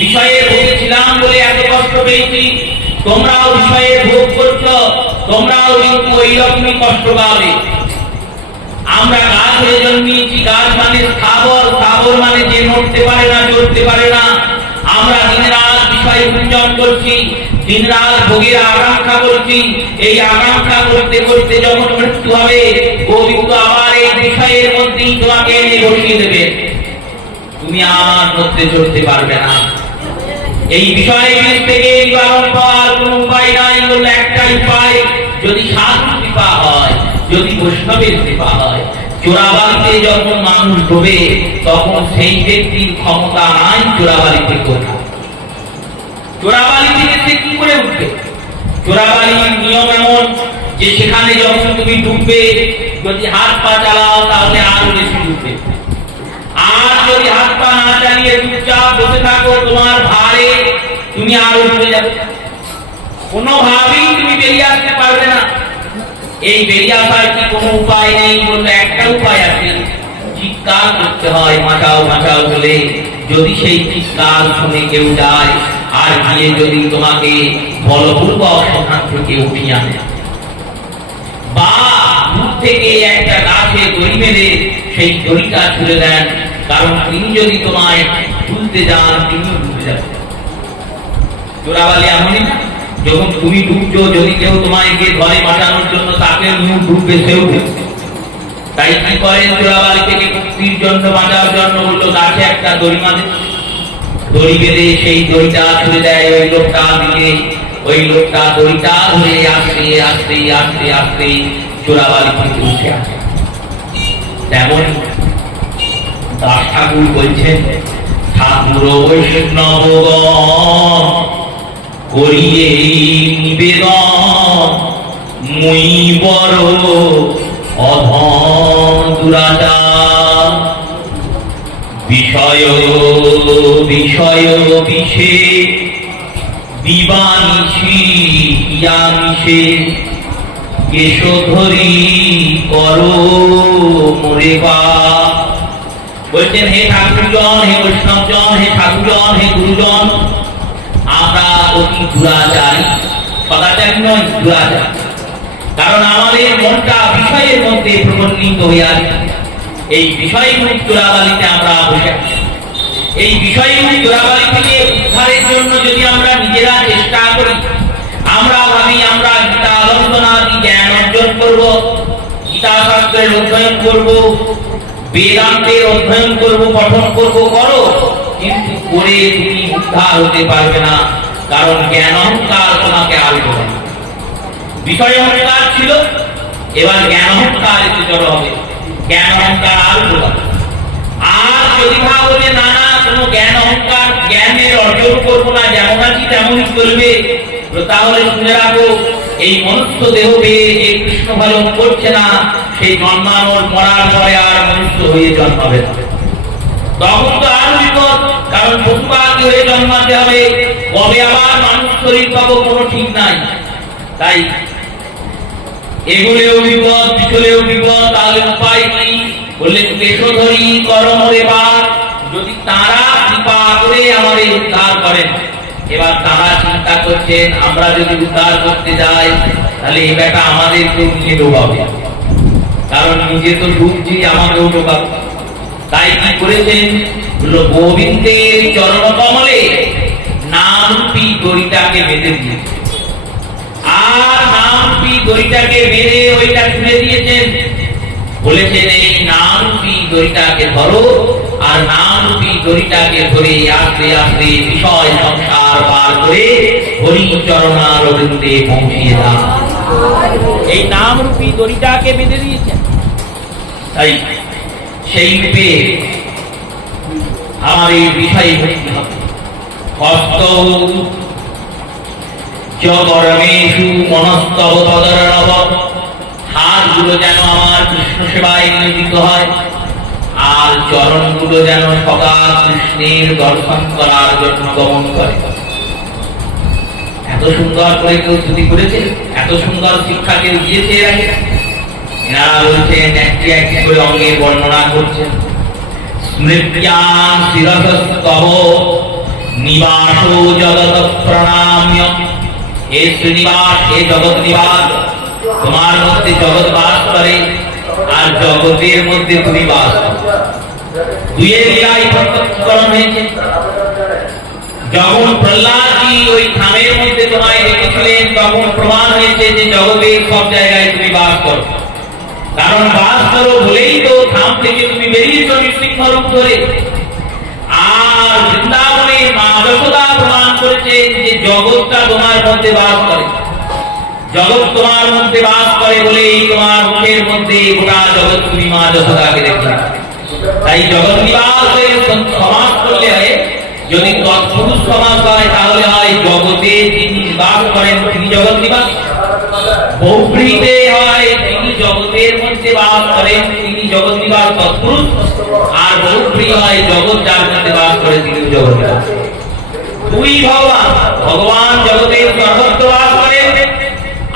বিষয়ে ভুগেছিলাম বলে এত কষ্ট পেয়েছি। তোমরাও বিষয়ে ভোগ করছো, তোমরাও কিন্তু এইরকমই কষ্ট পাবে। আমরা গাছ হয়ে জন্মিয়েছি, গাছ মানে স্থাবর, স্থাবর মানে যে নড়তে পারে না, চলতে পারে না। আমরা দিন রাত বিষয় পূজন করছি, দিন রাত ভোগের আকাঙ্ক্ষা করছি। এই আকাঙ্ক্ষা করতে করতে যখন মৃত্যু হবে, গোবিন্দ আবার এই বিষয়ের মধ্যেই তোমাকে এনে বসিয়ে দেবে, তুমি আর নড়তে চলতে পারবে না। এই বিষয় থেকে নিবারণ পাওয়ার কোনো উপায় নাই, বলল একটাই উপায়, যদি সাধু কৃপা হয়, যদি বৈষ্ণবের কৃপা হয়। চোরাবালিতে যখন মানুষ ডোবে তখন সেই ব্যক্তির ক্ষমতা নাই চোরাবালিতে ওঠা। চোরাবালি থেকে সে কি করে উঠবে? চোরাবালির নিয়ম এমন যে সেখানে যখন তুমি ডুববে, যদি হাত পা চালাও তাহলে আরো বেশি ডুববে, আর যদি হাত পা না চালিয়ে চুপচাপ বসে থাকো তোমার ভারে তুমি আরো ডুবে যাবে, কোনোভাবেই তুমি বেরিয়ে আসতে পারবে না। এই বেরিয়ে আসার কি কোনো উপায় নেই? বললে একটা উপায় আছে, চিৎকার করতে হয়, বাঁচাও বাঁচাও বলে। যদি সেই চিৎকার শুনে কেউ যায় আর গিয়ে যদি তোমাকে বলপূর্বক সেখান থেকে উঠিয়ে আনে, বা দূর থেকে একটা গাছে দড়ি মেরে সেই দড়িটা ছুড়ে দেন, কারণ তিনি যদি তোমায় তুলতে যান তিনিও ডুবে যাবেন। চোরাবালি এমনই না, যখন তুমি ডুবছো যদি কেউ তোমায় গিয়ে ঘরে বাঁচানোর জন্য তাকে নিয়ে ডুববে, সেও ডুববে। তাই কি করেন চোরাবালি থেকে মুক্তির জন্য, বাঁচার জন্য বললো গাছে একটা দড়ি বাঁধে, দড়ি বেঁধে সেই দড়িটা ছুড়ে দেয় ওই লোকটা দিকে, ওই লোকটা দড়িটা ধরে আসতে আসতে আসতে আসতে চোরাবালি থেকে উঠে আসে। তেমন দাস ঠাকুর বলছেন, ঠাকুর বৈষ্ণবগণ করিয়ে নিবেদন, মুই বড় অধম দুরাচার, বিষয় বিষয় বিষে দিবানিশি ইয়ামিষে, কেশধরি করো মোরে বা। বলছেন, হে ঠাকুরজন, হে বৈষ্ণবজন, হে সাধুজন, হে গুরুজন, আমরা অতি দুরাচারী, সদাচারী নয়, দুরাচারী। কারণ আমাদের মনটা বিষয়ের মধ্যে প্রবর্তিত হয়ে আছে। এই বিষয়মূলক চোরাবালিতে আমরা বসে আছি। এই বিষয়মূলক চোরাবালি থেকে উদ্ধারের জন্য যদি আমরা নিজেরা চেষ্টা করি, আমরা ভাবি আমরা গীতা আলোচনাদি জ্ঞান অর্জন করব, গীতা শাস্ত্রের অধ্যয়ন করব, বেদান্তের অধ্যয়ন করব, পঠন করব, করো, কিন্তু করে তুমি উদ্ধার হতে পারবে না। কারণ জ্ঞান অহংকার তোমাকে আলবে না। বিষয় অহংকার ছিল, এবার জ্ঞান অহংকার এসে জড়ো হবে, জ্ঞান অহংকার আলবে না। আর যদি ভাবো যে না না কোনো জ্ঞান অহংকার জ্ঞানের অর্জন করবো না, যেমন আছি তেমনই চলবে, তাহলে শুনে রাখো, এই মনুষ্য দেহ পেয়ে যে কৃষ্ণ ভজন করছে না, সেই জন্মানোর মরার পরে আর মনুষ্য হয়ে জন্মাবে না। তখন তো আরো বিপদ, কারণ পশু পাখি হয়ে জন্মাতে হবে, কবে আবার মানুষ শরীর পাবো কোনো ঠিক নাই। তাই এগুলেও বিপদ, পিছলেও বিপদ, তাহলে উপায় কি? বললেন, কেশধরি করো মোরে বা। যদি তারা কৃপা করে আমাদের উদ্ধার করেন, এবার তারা চিন্তা করছেন আমরা যদি উদ্ধার করতে যাই তাহলে এই ব্যাটা আমাদেরকেও নিয়ে ডোবাবে, কারণ নিজে তো ডুবছি, আমাকেও ডোবাবে। তাই কি করেছেন? গোবিন্দের চরণ কমলে নামরূপী দড়িটাকে বেঁধে দিয়েছে, আর নামরূপী দড়িটাকে বেঁধে ওইটা খুলে দিয়েছেন। বলেছেন, এই নামরূপী দড়িটাকে ধরো, আর নামরূপী দড়িটাকে ধরে আস্তে আস্তে বিষয় সংসার পার করে হরি চরণারবিন্দে পৌঁছিয়ে দাও। এই নামরূপী দড়িটাকে বেঁধে দিয়েছেন। তাই সেই রূপে আমার এই বিষয় ভক্তি হবে। হস্ত জগরমেষু মনস্তব তদরণব, হাতগুলো যেন আমার কৃষ্ণ সেবায় নিয়োজিত হয়, আর চরণগুলো যেন সদা কৃষ্ণের দর্শন করার জন্য গমন করে। এত সুন্দর করে কেউ স্তুতি করেছে, এত সুন্দর শিক্ষা কেউ দিয়েছে। এনারা বলছেন, একটি একটি করে অঙ্গের বর্ণনা করছেন। স্মৃত্যাং শিরসস্তব নিবাসো জগৎ প্রণাম্য। হে শ্রীনিবাস, হে জগৎ নিবাস, তোমার মধ্যে জগৎ বাস করে, আর জগতের মধ্যে তুমি বাস করো। দুইয়ের লীলাই প্রত্যক্ষকরণ হয়েছে। যখন প্রহ্লাদজি ওই থামের মধ্যে তোমায় রেখেছিলেন, তখন প্রমাণ হয়েছে যে জগতের সব জায়গায় তুমি বাস করো। কারণ বাস করো বলেই তো থাম থেকে তুমি বেরিয়েছ নৃসিংহ রূপ ধরে। আর বৃন্দাবনের মা যশোদা প্রমাণ করেছেন যে জগৎটা তোমার মধ্যে বাস করে, জগৎ তোমার মধ্যে বাস করে বলেই তোমার মুখের মধ্যে গোটা জগৎ তুমি মা যশোদাকে দেখে। তাই জগৎ নিবাসের সমাজ করলে হয়, যদি তৎপুরুষ সমাজ হয় তাহলে হয় জগতে যিনি বাস করেন তিনি জগৎ নিবাস, বহুব্রীতে হয় তিনি জগতের মধ্যে বাস করেন তিনি জগৎ নিবাস তৎপুরুষ, আর বহুব্রী হয় জগৎ যার মধ্যে বাস করে তিনি জগৎ নিবাস। দুই ভগবান, ভগবান জগতের সর্বত্র বাস করেন,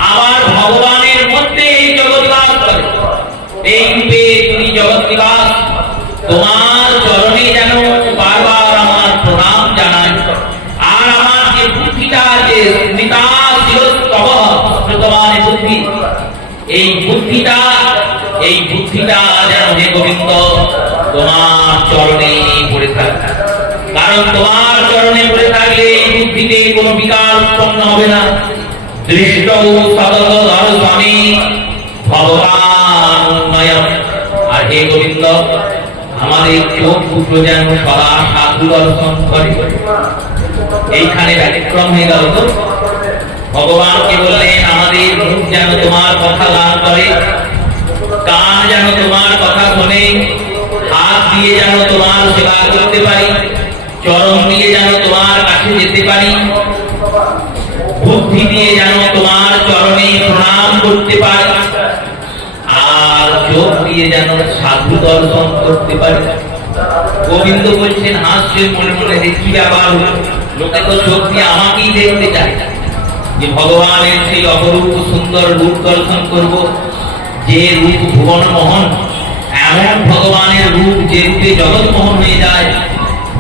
আবার ভগবানের মধ্যে এই জগৎ বাস করে। এই রূপে তুমি জগৎ নিবাস। তোমার চরণে যেন বারবার আমার প্রণাম জানাই, আর আমার যে বুদ্ধিটা যে স্মিতা শিরস্তব তোমার বুদ্ধি, এই বুদ্ধিটা যেন হে গোবিন্দ তোমার চরণে পড়ে থাকে। কারণ তোমার চরণে পড়ে থাকলে এই বুদ্ধিতে কোনো বিকার উৎপন্ন হবে না। দৃষ্ট সদত স্বামী ভগবান উন্নয়ন। আর হে গোবিন্দ আমাদের চোখ দুটো যেন সদা সাধু দর্শন করে। এইখানে ব্যতিক্রম হয়ে গেল তো, ভগবানকে বললেন আমাদের মুখ যেন তোমার কথা গান করে, কান যেন তোমার কথা শোনে, হাত দিয়ে যেন তোমার সেবা করতে পারি, চরণ দিয়ে যেন তোমার কাছে যেতে পারি, বুদ্ধি দিয়ে যেন তোমার চরণে প্রণাম করতে পারি, আর চোখ দিয়ে যেন সাধু দর্শন করতে পারি। গোবিন্দ বলছেন হাসছেন মনে মনে, দেখি ব্যাপার, লোকে তো চোখ দিয়ে আমাকেই দেখতে চায়, যে ভগবানের সেই অপরূপ সুন্দর রূপ দর্শন করব, যে রূপ ভুবন মোহন, এমন ভগবানের রূপ যে রূপে জগৎমোহন হয়ে যায়,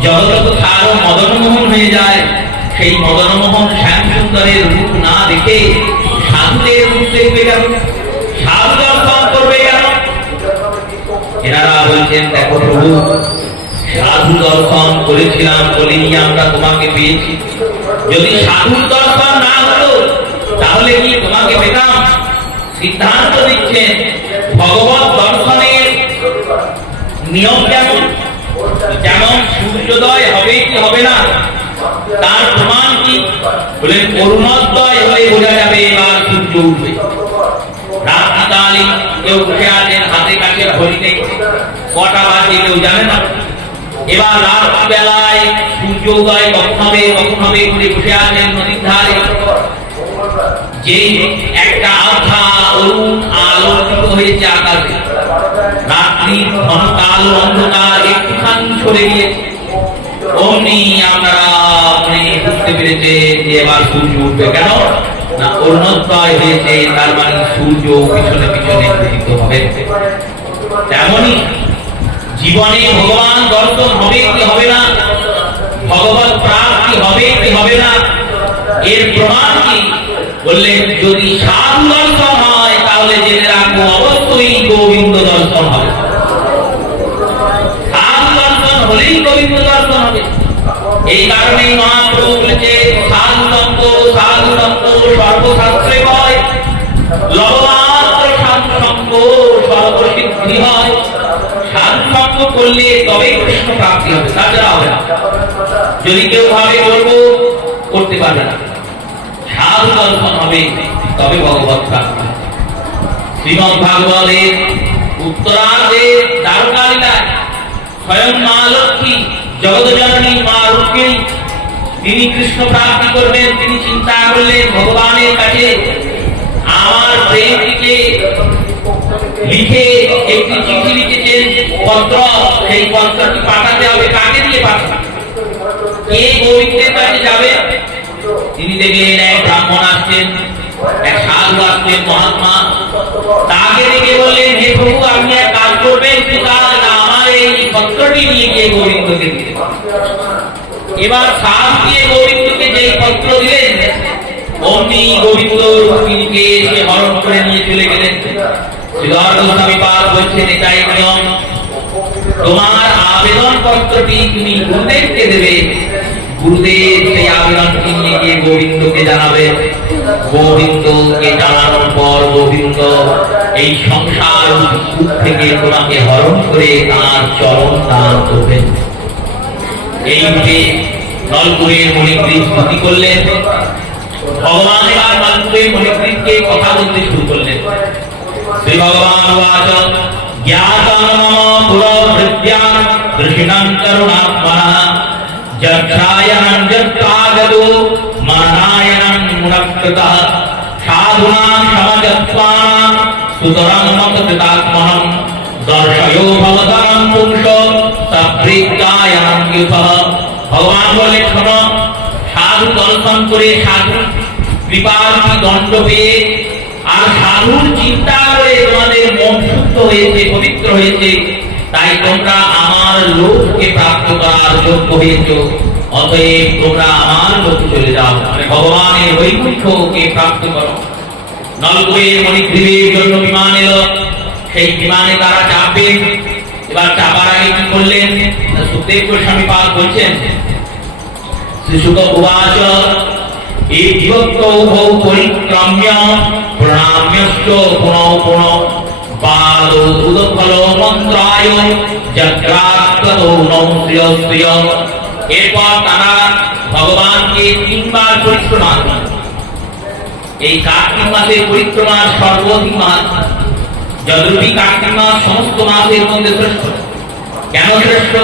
জগৎ আরো মদনমোহন হয়ে যায়। সেই মদনমোহন শ্যাম সুন্দরের রূপ না দেখে সাধুদের রূপ দেখবে কেন, সাধু দর্শন করবে কেন? এনারা বলছেন দেখো প্রভু, সাধু দর্শন করেছিলাম বলেই আমরা তোমাকে পেয়েছি, যদি সাধু দর্শন না হতো তাহলে কি তোমাকে পেতাম? সিদ্ধান্ত দিচ্ছেন ভগবত দর্শনের নিয়ম কেমন, যেমন সূর্যোদয় হবে কি হবে না তার প্রমাণ কি? বলেন অরুণোদয় হলে বোঝা যাবে এবার সূর্য উঠবে। রাত্রিকালে কেউ উঠে আছেন, হাতে কাছে ঘড়ি নেই, কটা বাজে কেউ জানে না। এবার রাত্রিবেলায় সূর্য উদয় কখন হবে করে বসে আছেন নদীর ধারে, যে একটা আভা অরুণ আলোকিত হয়েছে আকাশে, রাত্রি কালো অন্ধকার একটুখানি সরে গিয়েছে, অমনি আমরা বুঝতে পেরেছে যে এবার সূর্য উঠবে। কেন না অরুণোদয় হয়েছে, তার মানে সূর্য পিছনে পিছনে উদিত হবে। তেমনি জীবনে ভগবান দর্শন হবে কি হবে না, ভগবত প্রাপ্তি হবে কি হবে না, এর প্রমাণ কি? বললেন যদি সাধু দর্শন হয় তাহলে জেনে রাখবো অবশ্যই গোবিন্দ দর্শন হবে। সাধু দর্শন হলেই গোবিন্দ দর্শন হবে। এই কারণেই মহাপ্রভু বলেছে সাধু সঙ্গ সর্বশাস্ত্রে হয়, লবমাত্র সাধু সঙ্গ সর্বসিদ্ধি হয়। সাধু সঙ্গ করলে তবেই কৃষ্ণ প্রাপ্তি হবে, তাছাড়া হবে না। যদি কেউ ভাবে করবো, করতে পারবে না। সাধু দর্শন হবে তবে ভগবত প্রাপ্তি। শ্রীমদ্ ভাগবতের উত্তরার্ধে দ্বারকালীলায় স্বয়ং মা লক্ষ্মী জগৎজননী মা রুক্মিণী তিনি কৃষ্ণ প্রাপ্তি করবেন। তিনি চিন্তা করলেন ভগবানের কাছে আমার প্রেমটিকে লিখে একটি চিঠি লিখেছেন পত্র, সেই পত্রটি পাঠাতে হবে। কাকে দিয়ে পাঠাবে? কে গোবিন্দের কাছে যাবে? তিনি দেখলেন এক ব্রাহ্মণ আসছেন, এক সাধু আসছেন, মহাত্মা। তাকে দেখে বললেন হে প্রভু আপনি এক কাজ করবেন, আমার এই পত্রটি নিয়ে গিয়ে গোবিন্দকে দিতে। এবার সাধু দিয়ে গোবিন্দকে যেই পত্র দিলেন, অমনি গোবিন্দ রুক্মিণীকে সে হরণ করে নিয়ে চলে গেলেন। শ্রীধর গোস্বামী পাদ বলছেন এটাই নিয়ম, তোমার আবেদন পত্রটি তুমি গুরুদেবকে দেবে, গুরুদেব সেই আবেদনটি নিয়ে গিয়ে গোবিন্দকে জানাবে। গোবিন্দকে জানানোর পর গোবিন্দ এই সংসার সুখ থেকে তোমাকে হরণ করে তার চরণ দান করবেন। এই রূপে নলকুবের মণিগ্রীব স্তুতি করলেন। ভগবান এবার নলকুবের মণিগ্রীবকে কথা বলতে শুরু করলেন। শ্রী ভগবান উবাচ জ্ঞাতং মম পুরভৃত্যাং দৃঢ়ং করুণাত্মনঃ যক্ষায়নং যত্তাগতো মানায়নং মুনক্ততঃ সাধুনাং সমজত্বানাং সুতরাং মতকৃতাত্মনঃ দর্শയോ ভবতাং পুংস সবৃত্তায়নং ইউপঃ। ভগবান বলেন, শোনো, সাধু দর্শন করে সাধু কৃপার দণ্ড পেয়ে আর সাধুর চিন্তা করে তোমাদের মন শুদ্ধ হয়েছে, পবিত্র হয়েছে, তাই তোমরা আমার লোককে প্রাপ্ত করার যোগ্য হয়েছ। অতএব তোমরা আমার লোকে চলে যাও, মানে ভগবানের বৈকুণ্ঠকে প্রাপ্ত করো। নলকুবের মণিগ্রীবের জন্য বিমান এলো। সেই বিমানে তারা চাপবেন। এবার চাপার আগে কি করলেন? সুখদেব গোস্বামী পাদ বলছেন, শ্রীশুক উবাচ এই বিভক্ত উভৌ পরিক্রম্য প্রণাম্যশ্চ পুনঃ পুনঃ পাদ উদফল মন্ত্রায় যগ্রাত্মতো নৌশ্রিয়। এরপর তারা ভগবানকে 3 বার পরিক্রমা করলেন। এই কার্তিক মাসের পরিক্রমার সর্বাধিক মাস। যদ্যপি কার্তিক মাস সমস্ত মাসের মধ্যে শ্রেষ্ঠ। কেন শ্রেষ্ঠ?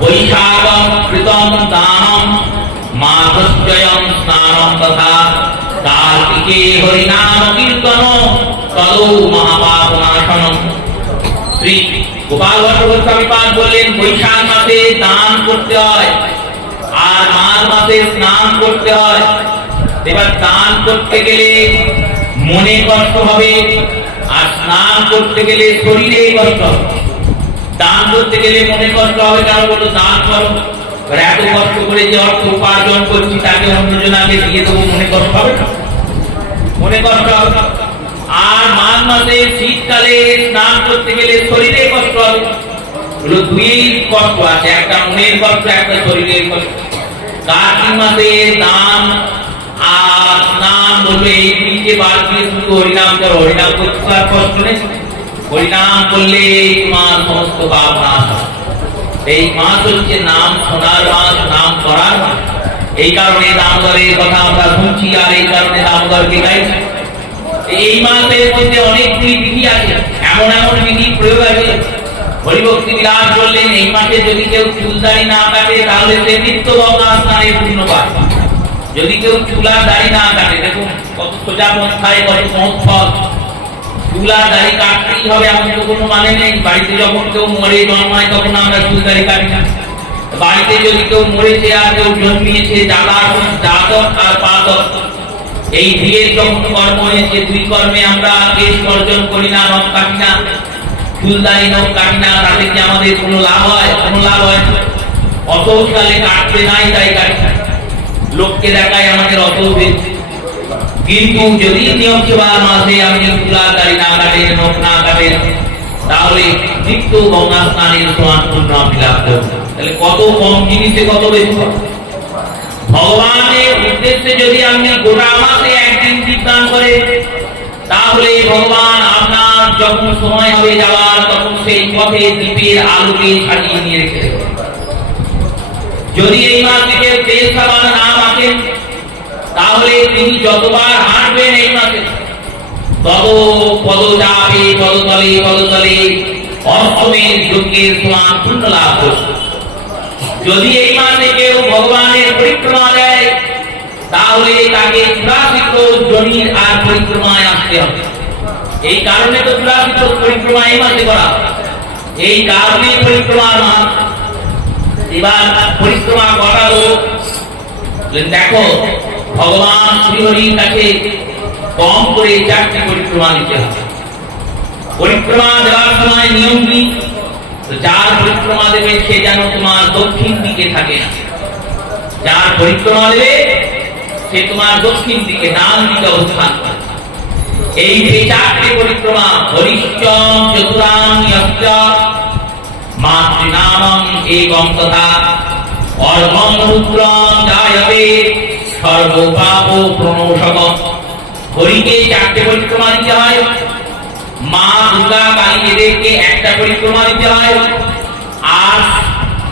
বৈশাখম কৃতম দানম মাঘশ্চয়ম স্নানম তথা কার্তিকে হরিনাম কীর্তন তদৌ মহাপাপনাশনম। শ্রী গোপাল ভট্ট গোস্বামী পাদ বললেন, বৈশাখ মাসে দান করতে হয় আর মাঘ মাসে স্নান করতে হয়। এবার দান করতে গেলে মনে কষ্ট হবে আর স্নান করতে গেলে শরীরে কষ্ট হবে। দান করতে গেলে মনে কষ্ট হবে, কারণ বলো দান করো, এত কষ্ট করে যে অর্থ উপার্জন করছি তাকে অন্যজনকে দিয়ে দেবো, মনে কষ্ট হবে না? মনে কষ্ট হবে। আর মাঘ মাসে শীতকালে স্নান করতে গেলে শরীরে কষ্ট হবে। দুই কষ্ট আছে, একটা মনের কষ্ট, একটা শরীরের কষ্ট। কার্তিক মাসে দান আর স্নান বলবে এই 3টে বার দিয়ে শুধু হরিনাম করো। হরিনাম করতে আর কষ্ট নেই। হরিনাম করলে তোমার সমস্ত পাপ নাশ হয়। এই মাস হচ্ছে নাম শোনার মাস, নাম করার মাস। এই কারণে দামোদরের কথা আমরা শুনছি আর এই কারণে দামোদরকে গাইছি। এই মাসের মধ্যে অনেকগুলি বিধি আছে, এমন এমন বিধি প্রয়োগ আছে। হরিভক্তি বিলাস বললেন, এই মাসে যদি কেউ চুলদাড়ি না কাটে তাহলে সে নিত্য গঙ্গা স্নানের পুণ্য পায়। যদি কেউ চুলার দাড়ি না কাটে, দেখুন কত সোজা মন্থায় কত মহৎফল। চুলার দাড়ি কাটতেই হবে এমন তো কোনো মানে নেই। বাড়িতে যখন কেউ মরে জন্মায় তখন আমরা চুল দাড়ি কাটি না। বাড়িতে যদি কেউ মরেছে আর কেউ জন্মিয়েছে, জাতক আর পাতক, এই বিয়ের যখন কর্ম হয়েছে, 2 কর্মে আমরা কেশ বর্জন করি না, নখ কাটি না, চুল দাড়ি নখ কাটি না, তাতে কি আমাদের কোনো লাভ হয়? কোনো লাভ হয় না। অসৌকালে কাটতে নাই তাই কাটি না, লোককে দেখায় আমাদের অসৌখ। কিন্তু যদি নিয়ম সেবার মাসে আপনি চুলার দাড়ি না কাটেন, নখ না কাটেন, তাহলে নিত্য গঙ্গা স্নানের সমান পুণ্য আপনি লাভ করবেন। তাহলে কত কম জিনিসে কত বেশি। ভগবানের উদ্দেশ্যে যদি আপনি গোটা মাসে একদিন দীপদান করেন, তাহলে ভগবান আপনার যখন সময় হবে যাওয়ার তখন সেই পথে দীপের আলোকে সাজিয়ে নিয়ে রেখে দেবেন। যদি এই মাস থেকে তেল সাবান না মাখেন, তাহলে তিনি যতবার হাঁটবেন এই মাসে তত পদচাপে পদতলে পদতলে অষ্টমের যজ্ঞের সমান পুণ্য লাভ করবে। যদি এই মাসে কেউ ভগবানের পরিক্রমা দেয়, তাহলে তাকে চূড়াশীত জনির আর পরিক্রমায় আসতে হবে। এই কারণে তো চূড়াশীত পরিক্রমা এই মাসে করা, এই কারণে পরিক্রমার মাস। এবার পরিক্রমা করালো, দেখো ভগবান শ্রীহরির কাছে কম করে 4টি পরিক্রমা দিতে হবে। পরিক্রমা দেওয়ার সময় নিয়ম কি? যার পরিক্রমা দেবে সে যেন তোমার দক্ষিণ দিকে থাকে না। যার পরিক্রমা দেবে সে তোমার দক্ষিণ দিকে, ডান দিকে অবস্থান করে। এই যে 4টি পরিক্রমা, হরিশ্চম চতুরাং যস্য মাতৃনামং একং তথা অর্ঘং রুদ্রং জায়তে সর্বপাপ প্রণোষক। হরিকে 4টে পরিক্রমা দিতে হয়, মা দুর্গা কালী এদেরকে একটা পরিক্রমা দিতে হয়, আর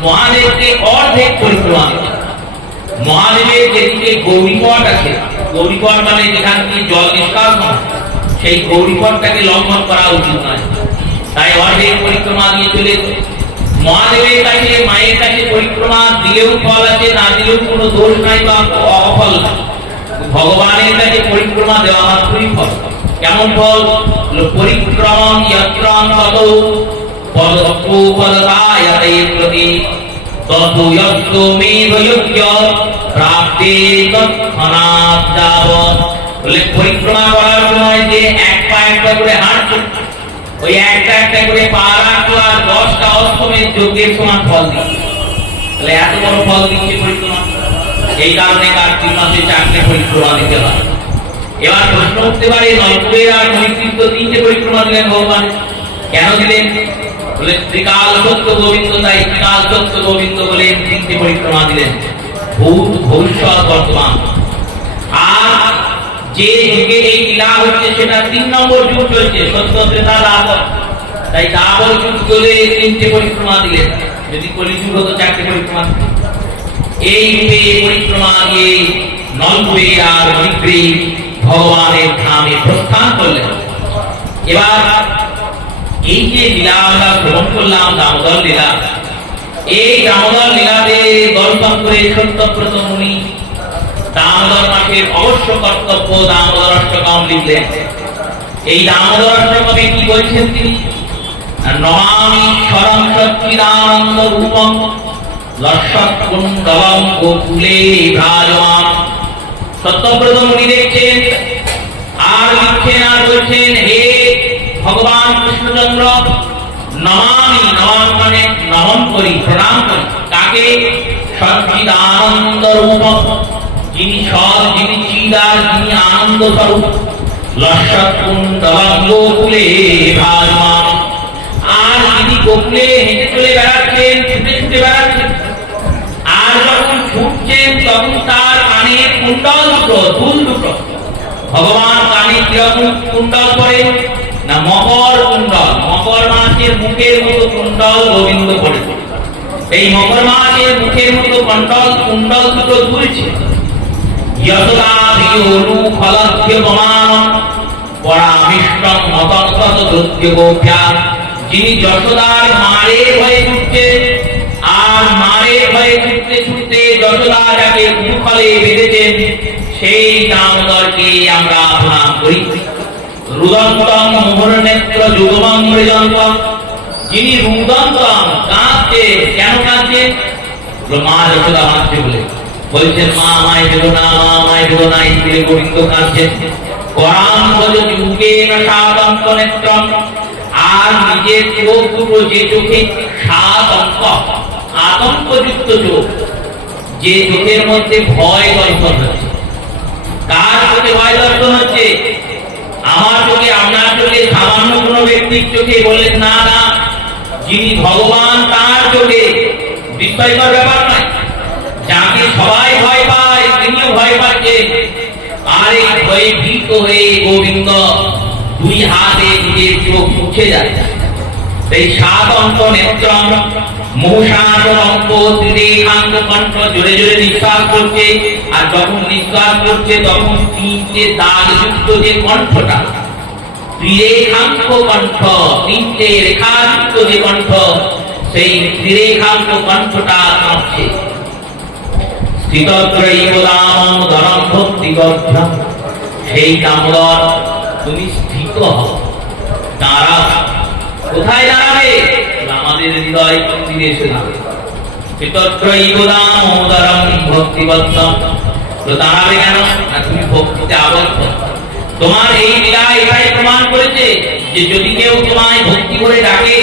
মহাদেবকে অর্ধেক পরিক্রমা দিতে হয়। মহাদেবের যেদিকে গৌরীপট আছে, গৌরীপট মানে যেখান থেকে জল নিষ্কাশন হয়, সেই গৌরীপটটাকে লঙ্ঘন করা উচিত নয়। তাই অর্ধেক পরিক্রমা দিয়ে চলে মহাদেবের কাছে, মায়ের কাছে পরিক্রমা দিলেও ফল আছে, না দিলেও কোনো দোষ নাই বা অফল নাই। ভগবানের কাছে পরিক্রমা দেওয়া মাত্রই ফল। কেমন ফল? পরিক্রমণ যত্রং ততো পদপদায়াতে প্রতি ততো যত্তো মেধযোগ্য প্রাপ্তে তৎক্ষণাৎ যাবৎ। বলে পরিক্রমা করার সময় যে এক পা করে হাঁটছো, ওই একটা করে পা রাখলো আর 10টা অষ্টমের যজ্ঞের সমান ফল দিচ্ছে। তাহলে এত বড় ফল দিচ্ছে পরিক্রমা। এই কারণে কার্তিক মাসে 4টে পরিক্রমা দিতে হয়। এবার প্রশ্ন উঠতে পারে, নয়পুরের আর নৈকৃত্য 3টে পরিক্রমা দিলেন ভগবান, কেন দিলেন? বলে ত্রিকাল সত্য গোবিন্দ, তাই ত্রিকাল সত্য গোবিন্দ বলে 3টে পরিক্রমা দিলেন, ভূত ভবিষ্যৎ বর্তমান। আর যে যুগে এই লীলা হচ্ছে সেটা 3 নম্বর যুগ চলছে, সত্য ত্রেতা দ্বাপর। তাই দ্বাপর যুগ চলে 3টে পরিক্রমা দিলেন। যদি কলিযুগ হতো 4টে পরিক্রমা। এই রূপে পরিক্রমা দিয়ে নলকূপে আর মণিগ্রীব ভগবানের ধামে প্রস্থান করলেন। এবার এই যে লীলা আমরা শ্রবণ করলাম, দামোদর লীলা, এই দামোদর লীলাতে দর্শন করে সত্যব্রত মুনি দামোদর মাসের অবশ্য কর্তব্য দামোদর অষ্টকম লিখলেন। এই দামোদর অষ্টকমে কি বলছেন তিনি? নমামি স্বরং সচ্চিদানন্দ রূপং লক্ষকুণ্ডলং গোকুলে বিরাজমান। সত্যব্রত মুনি দেখছেন আর লিখছেন আর বলছেন, হে ভগবান কৃষ্ণচন্দ্র, নমামি, নমান মানে নমন করি, প্রণাম করি। কাকে? সচ্চিদানন্দ রূপং, যিনি সৎ, যিনি চিদ আর যিনি আনন্দ স্বরূপ। লক্ষকুণ্ডলং গোকুলে বিরাজমান, আর যিনি গোকুলে হেঁটে চলে বেড়াচ্ছেন, ছুটে ছুটে বেড়াচ্ছেন। আর যখন ছুটছেন তখন তার কানে কুণ্ডল দুটো, দুল দুটো। ভগবান কানে কিরকম কুণ্ডল পরে? না মকর কুণ্ডল, মকর মাছের মুখের মতো কুণ্ডল গোবিন্দ পড়ে। এই মকর মাছের মুখের মতো কুণ্ডল দুটো দুলছে। যতলা বিয়োনু ফলস্য গমান পরামিষ্টং মতৎ দুর্যোগভ্যা। যিনি যশোদার মারের হয়ে ছুটছে, আর মারের হয়ে ছুটতে ছুটতে যশোদা যাকে উফলে বেঁধেছেন, সেই দামোদরকে আমরা প্রণাম করি। রুদন্তম মোহরনেত্র যুগমং মৃজন্তম, যিনি রুদন্তম কাঁদছে। কেন কাঁদছে? মা যশোদা কাঁদছে বলে। বলছেন মা আমায় দেবো না, মা আমায় দেবো না, এই বলে গোবিন্দ কাঁদছেন। পরাম্বজ যুগেন সাদন্ত নেত্রম, আর নিজের চোখ দুটো, যে চোখে 7 অঙ্ক, আতঙ্কযুক্ত চোখ, যে চোখের মধ্যে ভয় দর্শন হচ্ছে। কার চোখে ভয় দর্শন হচ্ছে? আমার চোখে, আপনার চোখে, সামান্য কোনো ব্যক্তির চোখে? বললেন না না, যিনি ভগবান তার চোখে। বিস্ময়কর ব্যাপার নয়, যাকে সবাই ভয় পায় তিনিও ভয় পাচ্ছেন। আর এই ভয়ে ভীত হয়ে গোবিন্দ 2 হাতে নিজের চোখ মুছে যাচ্ছে। এই 7 অঙ্ক নেত্রম মৌসার অঙ্ক ত্রিরেখাঙ্ক কণ্ঠ, জোরে জোরে নিঃশ্বাস করছে। আর যখন নিঃশ্বাস করছে তখন 3টে দাগযুক্ত যে কণ্ঠটা, ত্রিরেখাঙ্ক কণ্ঠ, 3টে রেখাযুক্ত যে কণ্ঠ, সেই ত্রিরেখাঙ্ক কণ্ঠটা কাঁপছে। স্থিতত্রৈব দামোদরং ভক্তিবদ্ধম, সেই দামোদর তুমি স্থিত হও, দাঁড়াও। কোথায় দাঁড়াবে? আমাদের হৃদয় মন্দিরে এসে দাঁড়াবে। স্থিতত্রৈব দামোদরং ভক্তিবদ্ধম, তো দাঁড়াবে কেন? না তুমি ভক্তিতে আবদ্ধ। তোমার এই লীলা এটাই প্রমাণ করেছে যে যদি কেউ তোমায় ভক্তি করে ডাকে,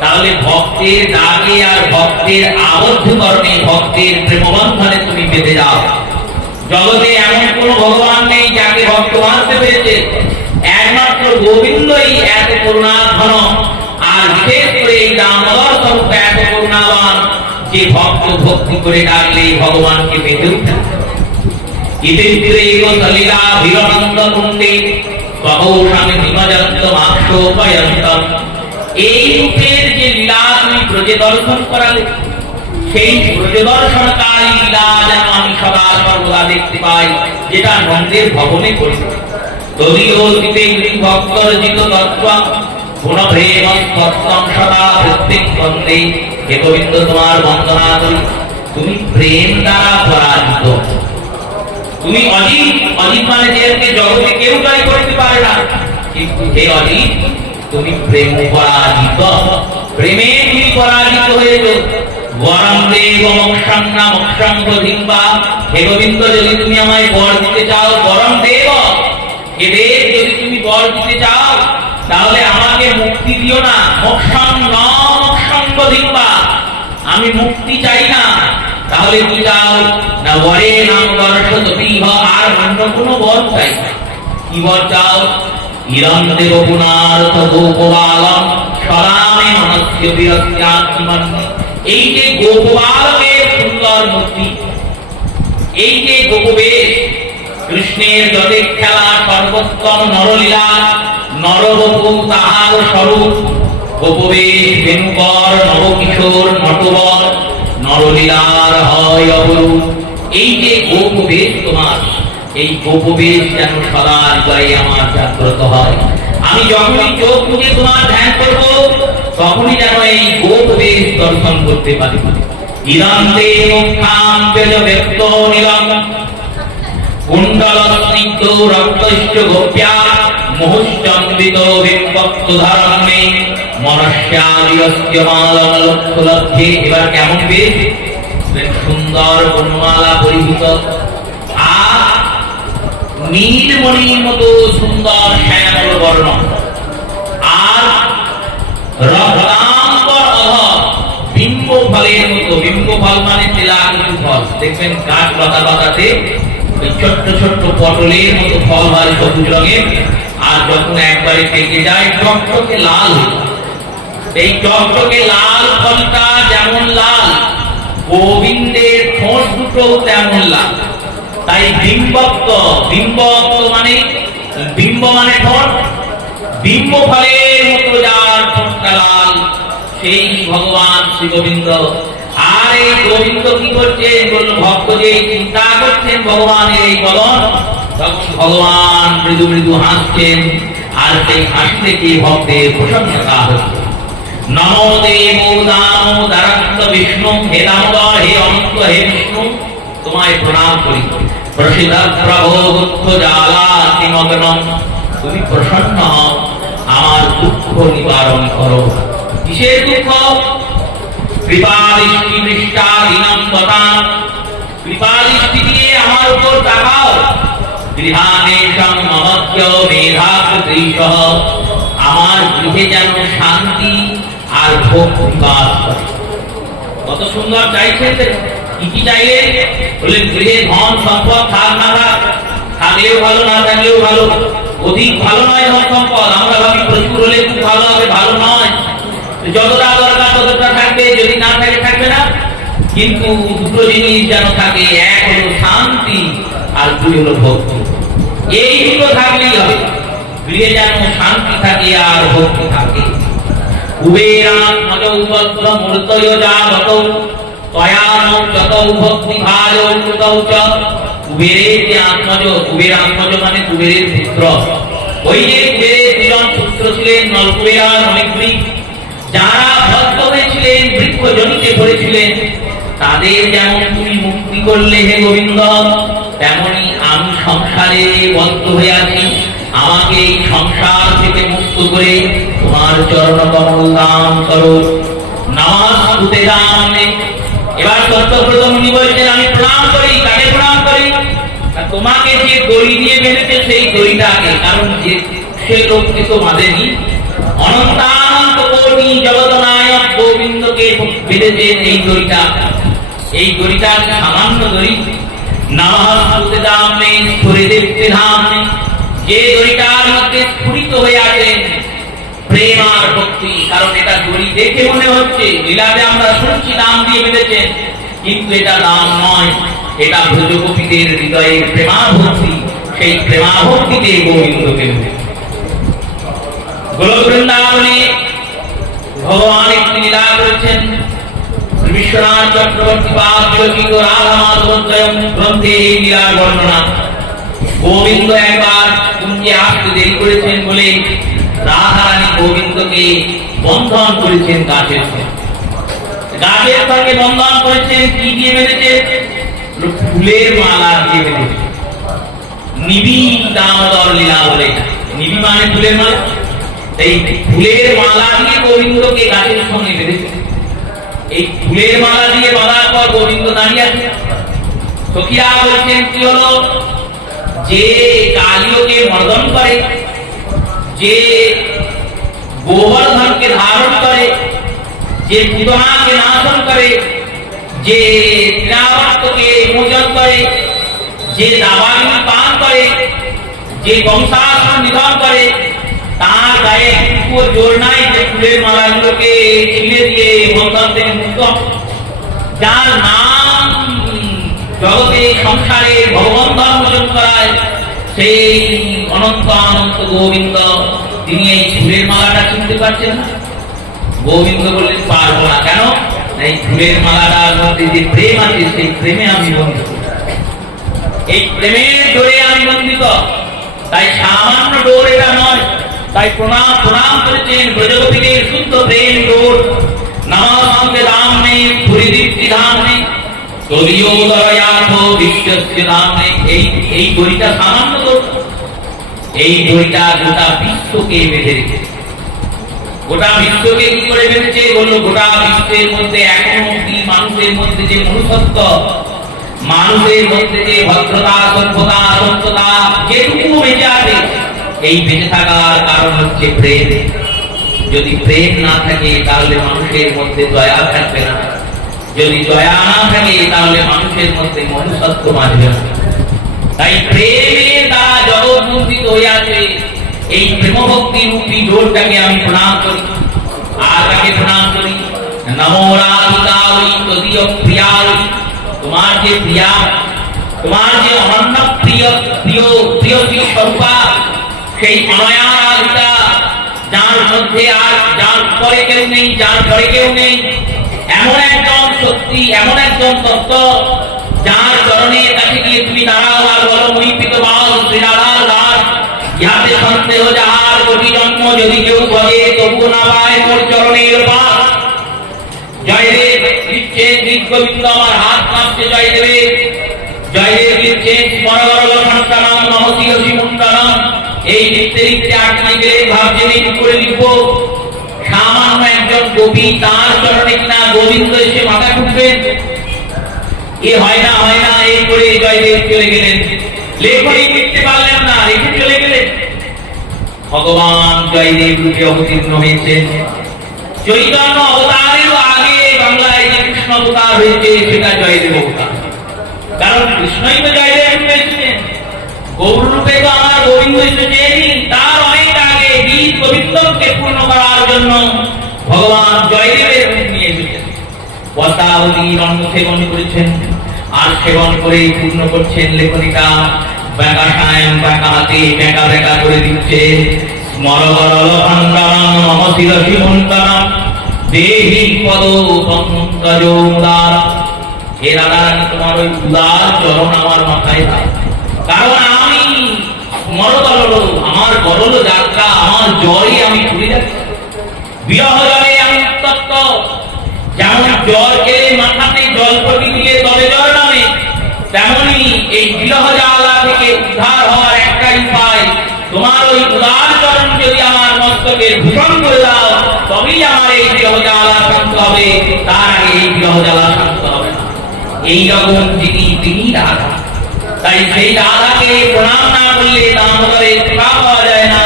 তাহলে ভক্তের ডাকে আর ভক্তের আবদ্ধকরণে, ভক্তের প্রেমবন্ধনে তুমি বেঁধে যাও। জগতে এমন কোন ভগবান নেই যাকে ভক্ত মানতে পেরেছে, একমাত্র গোবিন্দই এত করুণাঘন। আর বিশেষ করে এই দামোদর স্বরূপ এত করুণাবান যে ভক্ত ভক্তি করে ডাকলে ভগবানকে পেতে উঠে। ইতিন্দ্রিয় সলিলা ভীরনন্দ কুণ্ডে স্বহৌষাং হিমজন্ত মাক্ষোপয়ন্তম। এই রূপের যে লীলা তুমি ব্রজে দর্শন করালে, সেই ব্রজে দর্শন কাল তারই লীলা যেন আমি সদা সর্বদা দেখতে পাই, যেটা নন্দের ভবনে করি। তদীয় দিতে ভক্তর্জিত তত্ত্ব গুণপ্রেম তত্ত্বম সদা প্রত্যেক বন্দে। হে গোবিন্দ, তোমার বন্দনা করি, তুমি প্রেম দ্বারা পরাজিত, তুমি অজিত। অজিত মানে যে জগতে কেউ জয় করতে পারে না, কিন্তু হে অজিত, তুমি প্রেম পরাজিত, প্রেমে তুমি পরাজিত হয়েছ। বরং দেব মোক্ষান্না মোক্ষাং প্রধিম্বা। হে গোবিন্দ, যদি তুমি আমায় বর দিতে চাও, বরং দেব, হে দেব, যদি তুমি বর দিতে চাও তাহলে আমাকে মুক্তি দিও না। মোক্ষাং ন মোক্ষাং প্রধিম্বা, আমি মুক্তি চাই না। তাহলে কি চাও না? বরে নাম বর্ষ তপিহ, আর অন্য কোনো বর চাই না। কি বর চাও? ইরম দেব পুনার্থ গোপবালম সরামে মনস্য বিরক্ত্যাত্মন। এই যে গোপবালকের সুন্দর মূর্তি, এই যে গোপবেশ, কৃষ্ণের যতে খেলা সর্বোত্তম নরলীলা, নরবপু তাহার স্বরূপ। গোপবেশ বেণুকর নবকিশোর নটবর, নরলীলার হয় অপরূপ। এই যে গোপবেশ তোমার, এই গোপবেশ যেন সদা হৃদয়ে আমার জাগ্রত হয়। আমি যখনই চোখ মুখে তোমার ধ্যান করব, তখনই যেন এই গোপবেশ দর্শন করতে পারি। ইরান্তে মুখাম বেজ ব্যক্ত নিরম কুণ্ডল স্নিগ্ধ রক্তশ্চ গোপ্যা মুহুশ্চন্দিত বিভক্ত ধারণে মনস্যাদিয়স্য মালম লক্ষ্যলব্ধে। এবার কেমন বেশ? সুন্দর বনমালা পরিহিত, আর নীলমণির মতো সুন্দর শ্যামল বর্ণ, আর রক্তাম্বর অধর, বিম্ব ফলের মতো। বিম্ব ফল মানে তেলাকুচু ফল, দেখবেন গাছ লতা পাতাতে ওই ছোট্ট ছোট্ট পটলের মতো ফল হয় সবুজ রঙের, আর যখন একবারে পেকে যায় টকটকে লাল। এই টকটকে লাল ফলটা যেমন লাল, গোবিন্দের ঠোঁট দুটো তেমন লাল। তাই বিম্বক্ত, বিম্বক্ত মানে বিম্ব মানে ঠোঁট, বিম্ব ফলের মতো যার ঠোঁটটা লাল, সেই ভগবান শ্রী গোবিন্দ। আর এই গোবিন্দ কি করছেন? বলল ভক্ত যে চিন্তা করছেন ভগবানের এই বলন, তখন ভগবান মৃদু মৃদু হাসছেন, আর সেই হাসি থেকে ভক্তের প্রসন্নতা হচ্ছে। নমো দেব দামো দারান্ত বিষ্ণু, হে দামোদর, হে অনন্ত, হে বিষ্ণু, তোমায় প্রণাম করি। প্রসিদ্ধ প্রভো দুঃখ জ্বালা নিমগ্নম, তুমি প্রসন্ন হও, আমার দুঃখ নিবারণ করো। কিসের দুঃখ? কৃপাদৃষ্টি দৃষ্টাধীনম বতাম, কৃপাদৃষ্টি দিয়ে আমার উপর তাকাও। গৃহানেশং মমত্য মেধাকৃতৈষঃ, আমার গৃহে যেন শান্তি আর ভোগ বিকাশ করে। কত সুন্দর চাইছেন, কি কি চাইলেন? বললেন গৃহে ধন সম্পদ থাক না থাক, থাকলেও ভালো না থাকলেও ভালো। অধিক ভালো নয় ধন সম্পদ, আমরা ভাবি প্রচুর হলে খুব ভালো হবে, ভালো নয়। যতটা দরকার ততটা থাকবে, যদি না থাকে থাকবে না। কিন্তু দুটো জিনিস যেন থাকে, এক হলো শান্তি আর দুই হলো ভক্তি। এই দুটো থাকলেই হবে, গৃহে যেন শান্তি থাকে আর ভক্তি থাকে। কুবেরাত্মজ উপদ্র মূর্তয় জাগত তয়ান যত ভক্তি ভাজ কৃতৌ চ। কুবেরের যে আত্মজ, কুবের আত্মজ মানে কুবেরের পুত্র। ওই যে কুবেরের দুজন পুত্র ছিলেন, নলকুবের আর মণিগ্রীব, যারা ভক্ত হয়েছিলেন, বৃক্ষ জমিতে পড়েছিলেন, তাদের যেমন তুমি মুক্তি করলে হে গোবিন্দ, তেমনি আমি সংসারে বদ্ধ হয়ে আছি। আমাকে এই সংসার থেকে মুক্ত করে তোমার চরণ কমল দান করো। নমস্তুতে দানে। এবার সত্যব্রত মুনি বলছেন, আমি প্রণাম করি। কাকে প্রণাম করি? তোমাকে যে দড়ি দিয়ে বেঁধেছে সেই দড়িটাকে, কারণ যে সে লোককে তো বাঁধেনি। অনন্তানন্ত কোটি জগৎ নায়ক গোবিন্দকে বেঁধেছেন এই দড়িটা। এই দড়িটা সামান্য দড়ি। নমস্তুতে দানে স্ফুরিদীপ্তি ধামে, যে দড়িটার মধ্যে স্ফুরিত হয়ে আছেন প্রেম আর ভক্তি। কারণ এটা দড়ি দেখে মনে হচ্ছে, লীলাতে আমরা শুনছি দাম দিয়ে বেঁধেছেন, কিন্তু এটা দাম নয়, এটা ব্রজগোপীদের হৃদয়ের প্রেমাভক্তি। সেই প্রেমাভক্তিতে গোবিন্দকে গোলক বৃন্দাবনে ভগবান একটি লীলা করেছেন। বিশ্বনাথ চক্রবর্তী পাদ বিরচিত রাধা মাধবদ্বয়ম গ্রন্থে এই লীলার বর্ণনা। গোবিন্দ একবার কুঞ্জে আসতে দেরি করেছেন বলে রাধারানী গোবিন্দকে বন্ধন করেছেন গাছের সঙ্গে। গাছের সঙ্গে বন্ধন করেছেন কি দিয়ে বেঁধেছে? ফুলের মালা দিয়ে বেঁধেছে। নিবি দামোদর লীলা বলে। নিবি মানে ফুলের মালা। এই ফুলের মালা দিয়ে গোবিন্দকে গাছের সঙ্গে বেঁধেছে। এই ফুলের মালা দিয়ে বাঁধার পর গোবিন্দ দাঁড়িয়ে আছে। সখিয়া বলছেন কি হলো? যে কালিয়কে মর্দন করে, যে গোবর্ধনকে ধারণ করে, যে পুতনাকে নাশন করে, যে ত্রিনাবর্তকে মোচন করে, যে দাবাগ্নি পান করে, যে বংশাসন নিধন করে, তার গায়ে একটুকুও জোর নাই যে ফুলের মালাগুলোকে ছিঁড়ে দিয়ে বন্ধন থেকে মুক্ত। যার নাম জগতে সংসারে ভগবন্ধন মোচন করায় সেই অনন্ত অনন্ত গোবিন্দ, তিনি এই ফুলের মালাটা চিনতে পারছেন না। গোবিন্দ বললেন পারবো না। কেন? এই ফুলের মালাটার মধ্যে যে প্রেম আছে সেই প্রেমে আমি বন্ধিত, এই প্রেমের ডোরে আমি বন্ধিত। তাই সামান্য ডোর এটা নয়। তাই প্রণাম প্রণাম করেছেন ব্রজগোপীদের শুদ্ধ প্রেম ডোর। নমস্তে দামনে পুরীদীপ্তি ধামনে তদীয়োদয়াথ বিশ্বস্য ধামনে। এই দড়িটা সামান্য ডোর। এই দড়িটা গোটা বিশ্বকে বেঁধে রেখেছে। গোটা বিশ্বকে কি করে বেঁধেছে? বললো গোটা বিশ্বের মধ্যে এখনো অব্দি মানুষের মধ্যে যে মনুষ্যত্ব, মানুষের মধ্যে যে ভদ্রতা, সভ্যতা, সত্যতা যেটুকু বেঁচে আছে, এই বেঁচে থাকার কারণ হচ্ছে প্রেম। যদি প্রেম না থাকে তাহলে মানুষের মধ্যে দয়া থাকবে না। যদি দয়া না থাকে তাহলে মানুষের মধ্যে মনুষ্যত্ব বাঁচবে না। তাই প্রেমের দ্বারা জগৎ মন্ডিত হয়ে আছে। এই প্রেম ভক্তি রূপী ডোরটাকে আমি প্রণাম করি। আর তাকে প্রণাম করি নমো রাধিকায় তদীয় প্রিয়ায়। তোমার যে প্রিয়া, তোমার যে অনন্য প্রিয় প্রিয় প্রিয় স্বরূপা, সেই অনয়া রাধিকা, যার মধ্যে আর যার পরে কেউ নেই, যার পরে কেউ নেই, এমন একজন সত্যি, এমন একজন তত্ত্ব, যার চরণের কাছে গিয়ে তুমি দাঁড়াও আর বলো মহিপিত বাল শ্রী রাধার দাস। ইহাতে সন্দেহ যাহার কোটি জন্ম যদি কেউ বলে তবু না পায় মোর চরণের পাশ। জয়দেব লিখছেন গোবিন্দ আমার হাত কাঁপছে জয়দেবের। জয়দেব লিখছেন স্মরগরল সন্তানম নমসিরসি মুন্ডনম। এই লিখতে লিখতে আটকে গেলে ভাবছেন এই করে লিখবো। সামান্য একজন গোপী তার চরণে কিনা গোবিন্দ এসে মাথা ঠুকবেন? এ হয় না, হয় না। এই করে জয়দেব চলে গেলেন। লেখনী লিখতে পারলেন না, রেখে চলে গেলেন। ভগবান জয়দেব রূপে অবতীর্ণ হয়েছেন। চৈতন্য অবতারেরও আগে বাংলায় যে কৃষ্ণ অবতার হয়েছে সেটা জয়দেব অবতার। কারণ কৃষ্ণই তো জয়দেব রূপে এসেছেন। গৌর রূপে তো আমার গোবিন্দ এসেছেন। তার অনেক আগে গীত গোবিন্দকে পূর্ণ করার জন্য ভগবান জয়দেবের রূপ নিয়ে এসেছেন। পদ্মাবতীর অন্ন সেবন করেছেন, আর সেবন করে পূর্ণ করছেন লেখনীটা। বেকা সায়ন বেকা হাতে বেকা বেকা করে দিচ্ছে স্মরগরল ভান্ডারম নমসিরসি মুন্ডনম দেহি পদ পঙ্কজ উদার। হে রাধারানী, তোমার ওই উদার চরণ আমার মাথায় দাও। কারণ আমি স্মরগরল, আমার গরল যাত্রা, আমার জ্বরে আমি ঘুরে যাচ্ছি। বিরহ জলে আমি উত্তপ্ত। যেমন জ্বর খেলে মাথাতে জল পড়ি দিলে তবে জ্বর নামে, তেমনি এই বিরহ জ্বালা থেকে উদ্ধার হওয়ার একটাই উপায়, তোমার ওই উদার চরণ যদি আমার মস্তকে ভূষণ করে দাও, তবেই আমার এই বিরহ জ্বালা শান্ত হবে। তার আগে এই বিরহ জ্বালা শান্ত হবে না। এইরকম তিনি রাধা। তাই সেই রাধাকে প্রণাম না করলে দামোদরের কৃপা পাওয়া যায় না।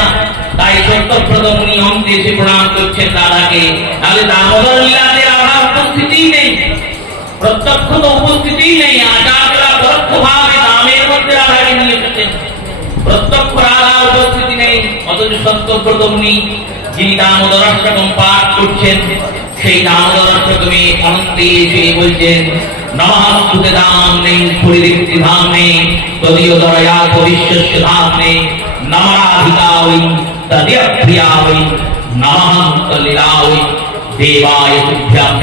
তাই সত্যব্রত মুনি অন্তে এসে প্রণাম করছেন রাধাকে। তাহলে দামোদর লীলাতে রাধার উপস্থিতি নেই, প্রত্যক্ষ তো উপস্থিতি নেই। আচার্যরা পরোক্ষ ভাবে দামের মধ্যে রাধাকে নিয়ে এসেছেন, প্রত্যক্ষ রাধা উপস্থিতি নেই। অথচ সত্যব্রত মুনি যিনি দামোদর অষ্টকম পাঠ করছেন, সেই দামোদর অষ্টকমে অনন্তে এসে বলছেন নমস্তুতে ধামনে পুরীদীপ্তি ধামনে তদীয়োদয়াথ বিশ্বস্য ধামনে নমরাধিকায় তদীয় প্রিয়ায় নমঃ লীলায় দেবায় তুভ্যং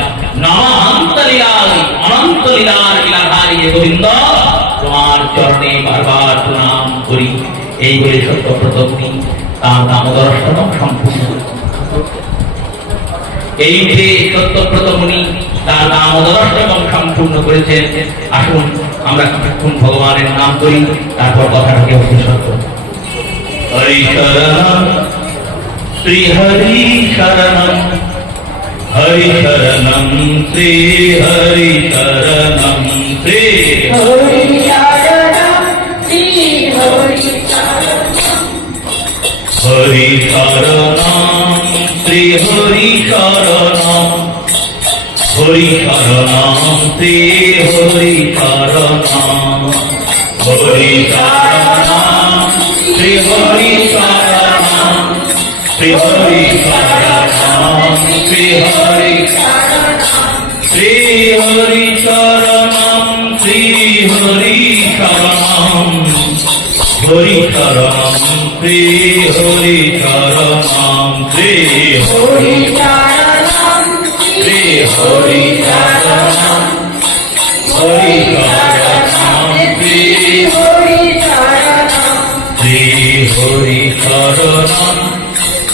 নমান্ত লীলায় অনন্ত লীলার লীলাধারী হে গোবিন্দ, তোমার চরণে বারবার প্রণাম করি। এই বলে সত্যব্রত মুনি তার নামদর্শন সম্পূর্ণ। এই যে সত্যব্রত মুনি তার নামদর্শন সম্পূর্ণ করেছেন। আসুন আমরা কিছুক্ষণ ভগবানের নাম করি, তারপর কথাটাকে অগ্রসর করব। হরি শরণম শ্রী হরি শরণম, হরি শরণম শ্রী হরি শরণম, শ্রী হরি শরণম শ্রী হরি শরণম, হরি শরণম শ্রী হরি শরণম, হরি শরণম শ্রী হরি শরণম, হরি শরণম শ্রী হরি শরণম, শ্রী হরি শরণম শ্রী হরি শ্রী হরি শরণম, শ্রী হরি শরণম, হরি শরণম শ্রী হরি শরণম, শ্রী হরি শরণম শ্রী হরি শরণম, হরি শরণম শ্রী হরি শরণম, শ্রী হরি শরণম,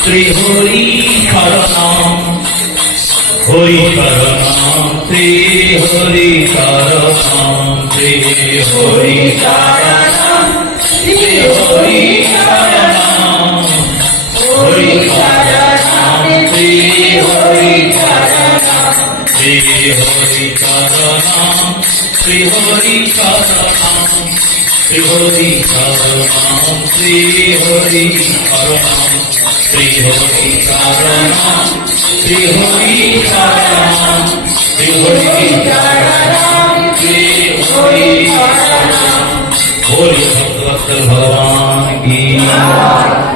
শ্রী হরি শরণম, হরি শরণম শ্রী হরি শরণম, শ্রী হরি শরণম, শ্রী হরি শরণম, হরি শরণম শ্রী হরি শরণম, শ্রী হরি শরণম, শ্রী হরি শরণম, শ্রী হরি শরণম, শ্রী হরি শরণম, শ্রী হরি শরণম, শ্রী হরি শরণম, শ্রী হরি শরণম, শ্রী হরি শরণম। बोल भक्तवत्सल भगवान की।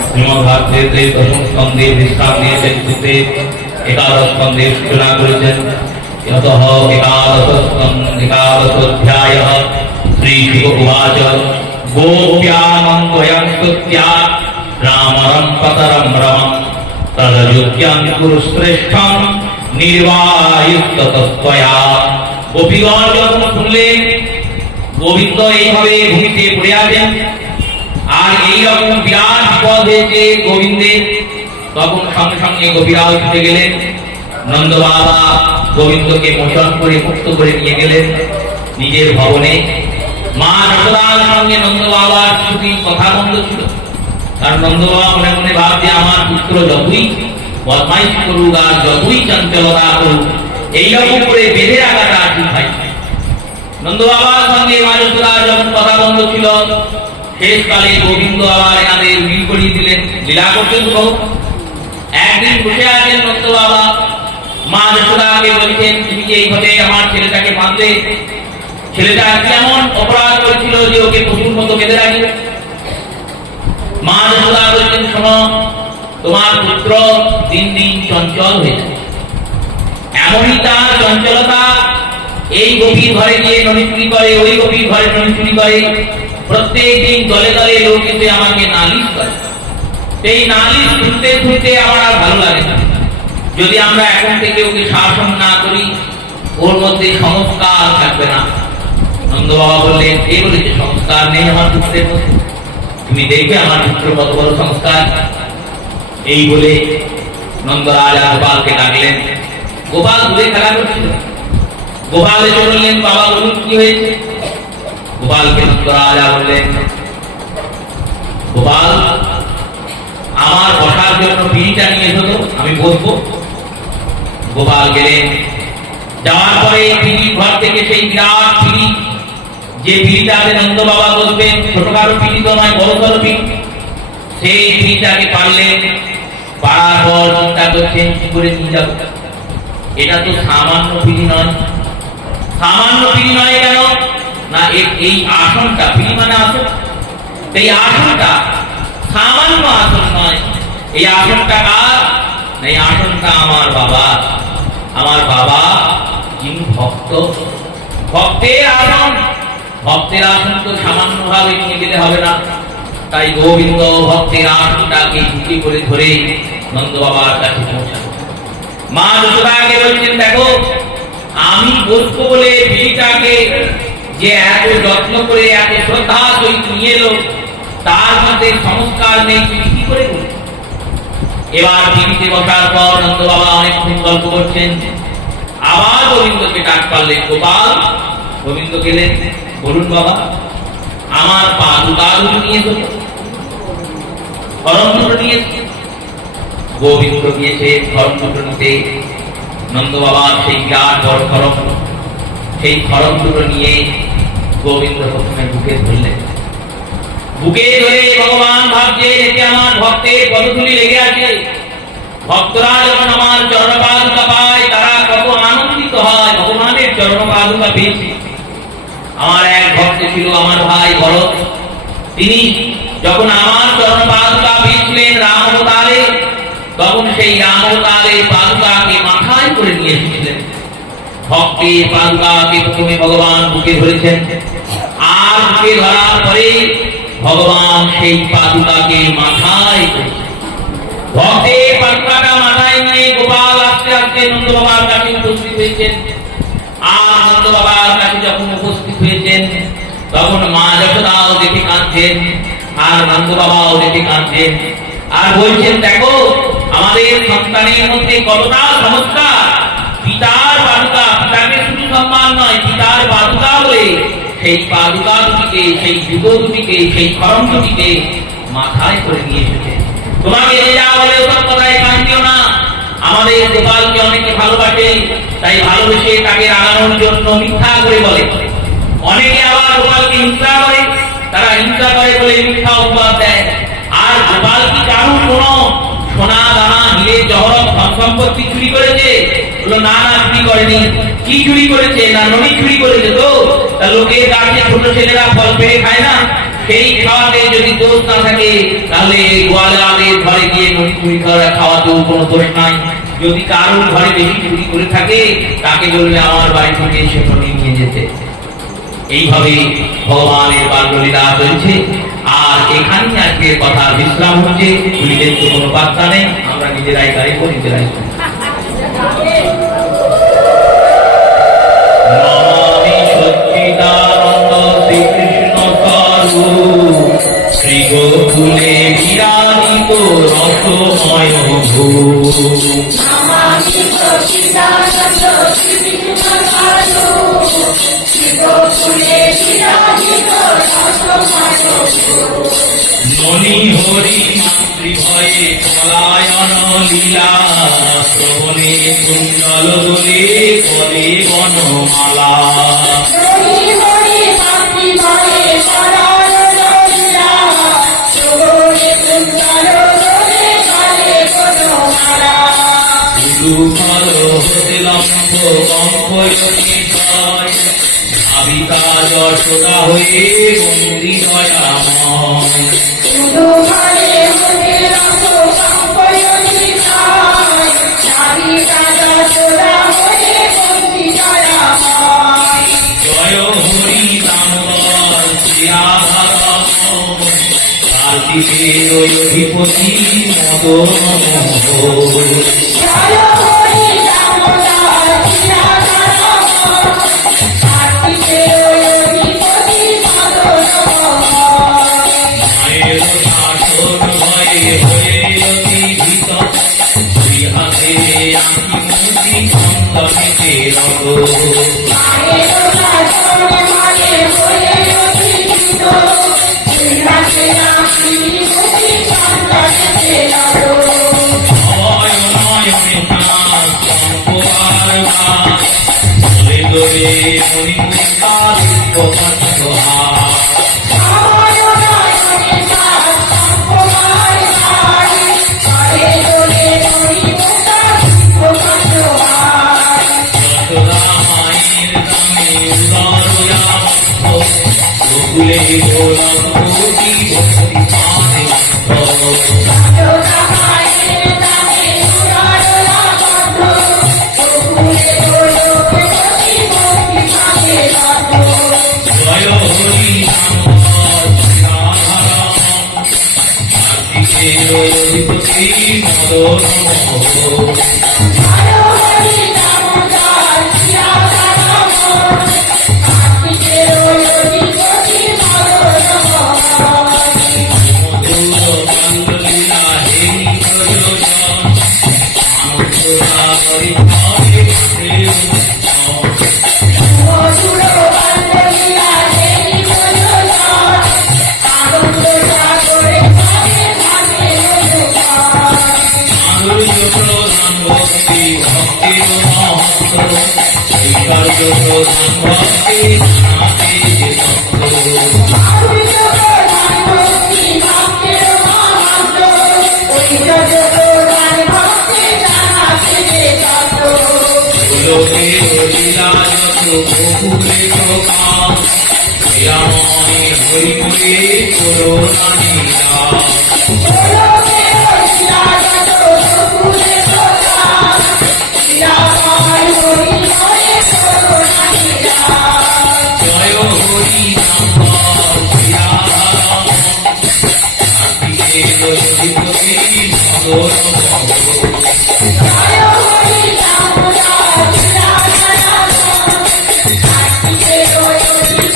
श्रीमद् भागवते दशम स्कंदे विश्राम नियते कृते एकादश स्कंदे सूचना करेছেন। यतः एकादशोऽध्यायः श्री शिव उवाच गोप्यामन्वयं स्तुत्या रामरं पतरं रमं तदयोग्यं कुरु श्रेष्ठं निर्वायुस्ततस्त्वया। গোপীগণ যখন শুনলেন গোবিন্দ এইভাবে ভূমিতে পড়ে আছেন আর এইরকম বিরাট বিপদ হয়েছে গোবিন্দের, তখন সঙ্গে সঙ্গে গোপীরাও ছুটে গেলেন। নন্দ বাবা গোবিন্দকে মোচন করে মুক্ত করে নিয়ে গেলেন নিজের ভবনে। মা যশোদার সঙ্গে নন্দ বাবার কিছুদিন কথা বন্ধ ছিল, কারণ নন্দ বাবা মনে মনে ভাবছে আমার পুত্র যতই বদমাইশ করুক আর যতই চঞ্চলতা করুক, এইরকম করে বেঁধে রাখাটা ঠিক হয়। নন্দ বাবার সঙ্গে মা যশোদার যখন কথা বন্ধ ছিল, শেষকালে গোবিন্দ আবার এনাদের মিল করিয়ে দিলেন, লীলা করতেন। একদিন বসে আছেন নন্দ বাবা, মা যশোদাকে বলছেন তুমি যে এইভাবে আমার ছেলেটাকে বাঁধলে, ছেলেটা কেমন অপরাধ করেছিল যে ওকে পশুর মতো বেঁধে রাখবে? মা যশোদা বলছেন শোনো, তোমার পুত্র দিন দিন চঞ্চল হয়েছে, এমনই তার চঞ্চলতা, এই গভীর ঘরে গিয়ে ননিচুরি করে, ওই গভীর ঘরে ননিচুরি করে, প্রত্যেক দিন দলে দলে লোক এসে আমাকে নালিশ করে। এই নালিশ শুনতে শুনতে আমার আর ভালো লাগে না। যদি আমরা এখন থেকে ওকে শাসন না করি, ওর মধ্যে সংস্কার থাকবে না। নন্দ বাবা বললেন এই বলেছে সংস্কার নেই আমার পুত্রের মধ্যে, তুমি দেখবে আমার পুত্র কত বড় সংস্কার। এই বলে নন্দরাজ গোপালকে ডাকলেন। গোপাল দূরে খেলা করছিল। গোপাল এসে বললেন বাবা বলুন কি হয়েছে? গোপালকে নন্দরাজা বললেন গোপাল আমার বসার জন্য পিড়িটা নিয়ে এসো তো, আমি বসবো। গোপাল গেলেন, যাওয়ার পরে পিড়ির ঘর থেকে সেই বিরাট পিড়ি, যে পিড়িটাতে নন্দ বাবা বসবেন, ছোটখাটো পিড়ি তো নয়, বড় পিড়ি, সেই পিড়িটাকে পারলেন। পাড়ার পর চিন্তা করছেন কি করে নিয়ে যাবো। এটা তো সামান্য পিড়ি নয়। সামান্য পিড়ি নয় কেন না, এই আসনটা, পিড়ি মানে আসন, এই আসনটা সামান্য আসন নয়। এই আসনটা কার? এই আসনটা আমার বাবা। আমার বাবা যিনি ভক্ত, ভক্তের আসন, ভক্তের আসন তো সামান্য ভাবে নিয়ে গেলে হবে না। তাই গোবিন্দ ভক্তের আসনটাকে ঝুঁকি করে ধরে নন্দ বাবার কাছে পৌঁছাল। মা যশোদাকে বলছেন দেখো আমি বসবো বলে বিড়িটাকে যে এত যত্ন করে এত শ্রদ্ধা সহিত নিয়ে এলো, তার মধ্যে সংস্কার নেই, তুমি কি করে বলবে? এবার বিড়িতে বসার পর নন্দ বাবা অনেকক্ষণ গল্প করছেন। আবার গোবিন্দকে ডাক পারলেন, গোপাল। গোবিন্দ গেলেন, বলুন বাবা। আমার পাদুকাগুলো নিয়ে তো খড়ম দুটো নিয়ে। গোবিন্দ গিয়েছে খড়ম দুটো নিতে। নন্দ বাবার সেই বিরাট বড় খড়ম, সেই খড়ম দুটো নিয়ে গোবিন্দ প্রথমে বুকে ধরলেন। বুকে ধরে ভগবান ভাবছে এতে আমার ভক্তের পদধূলি লেগে আছে। ভক্তরা যখন আমার চরণ পাদুকা পায় তারা কত আনন্দিত হয়, ভগবানের চরণ পাদুকা পেয়েছে। আমার এক ভক্ত ছিল আমার ভাই ভরত, তিনি যখন আমার চরণ পাদুকা পেয়েছিলেন রাম অবতারে, তখন সেই রাম অবতারের পাদুকাকে মাথায় করে নিয়ে এসেছিলেন। ভক্তের পাদুকাকে প্রথমে ভগবান বুকে ধরেছেন, আর বুকে ধরার পরে ভগবান সেই পাদুকাকে মাথায় করেছেন। ভক্তের পাদুকাটা মাথায় নিয়ে গোপাল আস্তে আস্তে নন্দ বাবার কাছে উপস্থিত হয়েছেন। আর নন্দ বাবার কাছে যখন উপস্থিত হয়েছেন, তখন মা যশোদাও দেখে কাঁদছেন, আর নন্দ বাবাও দেখে কাঁদছেন, আর বলছেন, দেখো আমাদের সন্তানের মধ্যে কতটা চমৎকার। পিতার পাদুকা, পিতাকে শুধু সম্মান নয়, পিতার পাদুকা বলে সেই পাদুকা দুটিকে, সেই জুতো দুটিকে, সেই খড়ম দুটিকে মাথায় করে নিয়ে এসেছে। তোমাকে যে যা বলে ওসব কথায় কান দিও না। আমাদের গোপালকে অনেকে ভালোবাসে, তাই ভালোবেসে তাকে রাগানোর জন্য মিথ্যা করে বলে। অনেকে আবার গোপালকে হিংসা করে, তারা হিংসা করে বলে মিথ্যা উপহার দেয়। আর গোপাল কি কারণ কোনো সোনা দানা হিরে জহরত ধন সম্পত্তি চুরি করেছে? বললো না না, চুরি করেনি। কি চুরি করেছে? না ননি চুরি করেছে। তো তা লোকের গাছে ছোট ছেলেরা ফল পেড়ে খায় না, সেই খাওয়াতে যদি দোষ না থাকে তাহলে গোয়ালাদের ঘরে গিয়ে ননি চুরি খাওয়াতেও কোনো দোষ নাই। যদি কারোর ঘরে বেশি চুরি করে থাকে তাকে বলবে আমার বাড়ি থেকে সে ননি নিয়ে যেতে। এইভাবে ভগবানের বাল্যলীলা চলছে। আর এখানেই আজকে কথা বিশ্রাম হচ্ছে। পুলিশের তো কোনো বার্তা নেই, আমরা নিজেরাই গাইব, নিজেরাই নমামি সচ্চিদানন্দ শ্রীকৃষ্ণ স্বরূপ, শ্রী গোকুলে বিরাজিত রসময় ভূ। নমামি সচ্চিদানন্দ শ্রীকৃষ্ণ স্বরূপ, শ্রী গোকুলে বিরাজিত রসময় ভূ। মণি হরি মাতৃভয়ে পলায়ন লীলা, শ্রবণে কুণ্ডল দোলে করে বনমালা। হরি হরি মাতৃভয়ে পলায়ন লীলা, শ্রবণে কুণ্ডল দোলে করে বনমালা। উলুফল হতে লম্ব কম্পয়নিশয়, ভাবিকা যশোদা হয়ে বন্দি দয়াময়। উলুফলে হতে লম্ব কম্পয়নিশয়, ভাবিকা যশোদা হয়ে বন্দি দয়াময়। জয় হরি দামোদর শ্রীরাধারম, কার্তিকের অধিপতি মদন মোহন। জয় হরি দামোদর শ্রীরাধারম, কার্তিকের অধিপতি মদন মোহন। মায়ের শাসন ভয়ে হয়ে অতি ভীত, দুই হাতে আঁকি মুখি সন্তানিতে রত। মায়ের শাসন ভয়ে হয়ে অতি ভীত, দুই হাতে আঁকি মুখি সন্তানিতে রত। ভয় নয়নে তার সম্পবার ভার, দোলে দোলে মণিমুক্তা দিব্যকণ্ঠ হার। আমার নয়নে তার সম্পবার ভার, দোলে দোলে মণিমুক্তা দিব্যকণ্ঠ হার। যশোদা মায়ের নামে উদরয়াবদ্ধ, গোকুলে গোলক কোটি ভক্তি পানে অন্ধ। যশোদা মায়ের নামে উদরয়াবদ্ধ, গোকুলে গোলক কোটি ভক্তি পানে অন্ধ। জয় হরি দামোদর শ্রীরাধারম, কার্তিকের অধিপতি মদন মোহন। জয় হরি দামোদর শ্রীরাধারম, হরি হরে দেব মধুর বান্ধবীরা দেবী বলো আনন্দ সাগরে ভাগে ভাগে মাধুর্য প্রধান ভক্তি ভক্তির মহত্ব ঐশ্বর্য প্রধান ভক্তি নামে যে তত্ত্ব মাধুর্য প্রধান ভক্তি ভক্তের মহাত্ম ঐশ্বর্য প্রধান ভক্তি জানাতে যে তত্ত্ব লোকে লীলা যত বহুলে প্রকাশ শ্রীরাময় হরি হরে করুণা লীলা গোলকে হরিলা যত বকুলে প্রকাশ শ্রীরাময় হরি হরে করুণা লীলা জয় হরি নাম শ্রীরাম কার্তিকেয় অধিপতি ভগবান জয় হরি রাম রাম রাম রাম কার্তিকেয় অধিপতি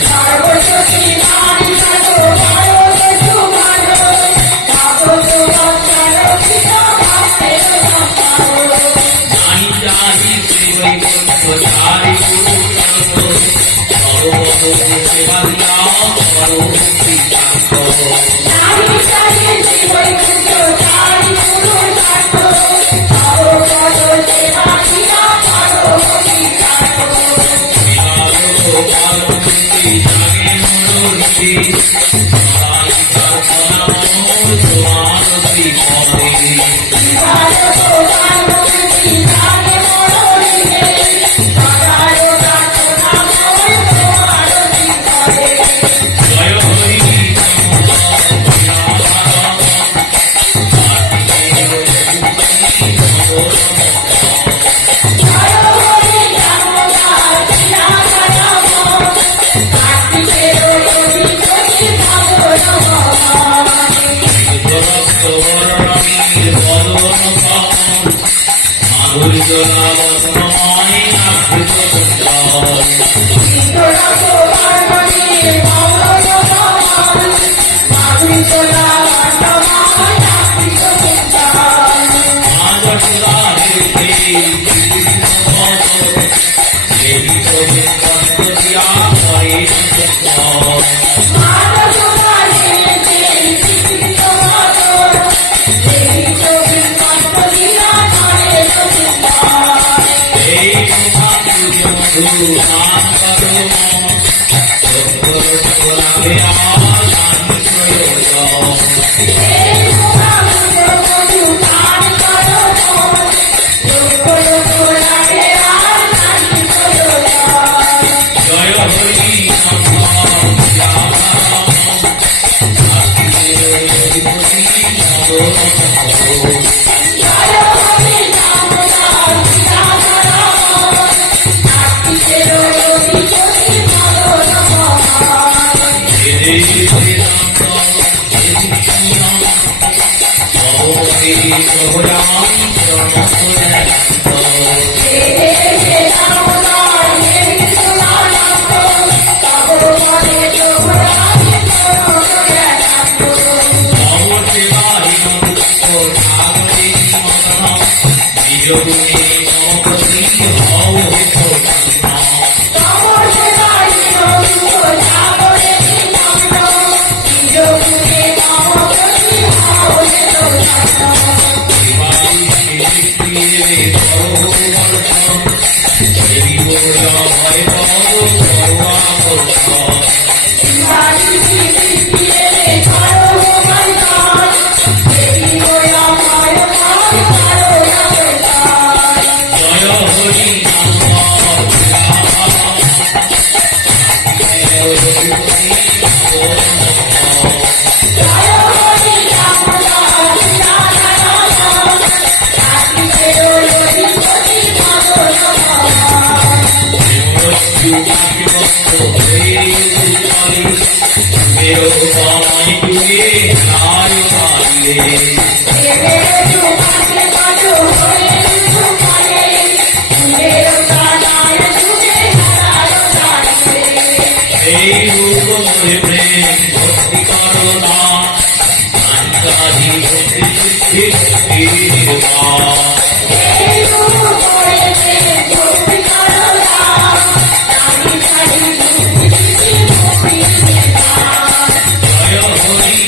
সর্বশক্তিমান সর্বভারত সুভাষ ভাগবত বৎসল কৃষ্ণ ভক্তের সম্পাদক নাহি চাহে শ্রীবৈকুণ্ঠ চারি পুরুষার্থ সর্বপদ সেবা বিনা পরমতি এই রূপে প্রেম ভক্তি করুণা কাঞ্চাধি ভক্তি সিদ্ধি ভক্তি এই রূপ করেছে ভক্তি করুণা কামি কামি ভক্তি ভক্তি জয় হরি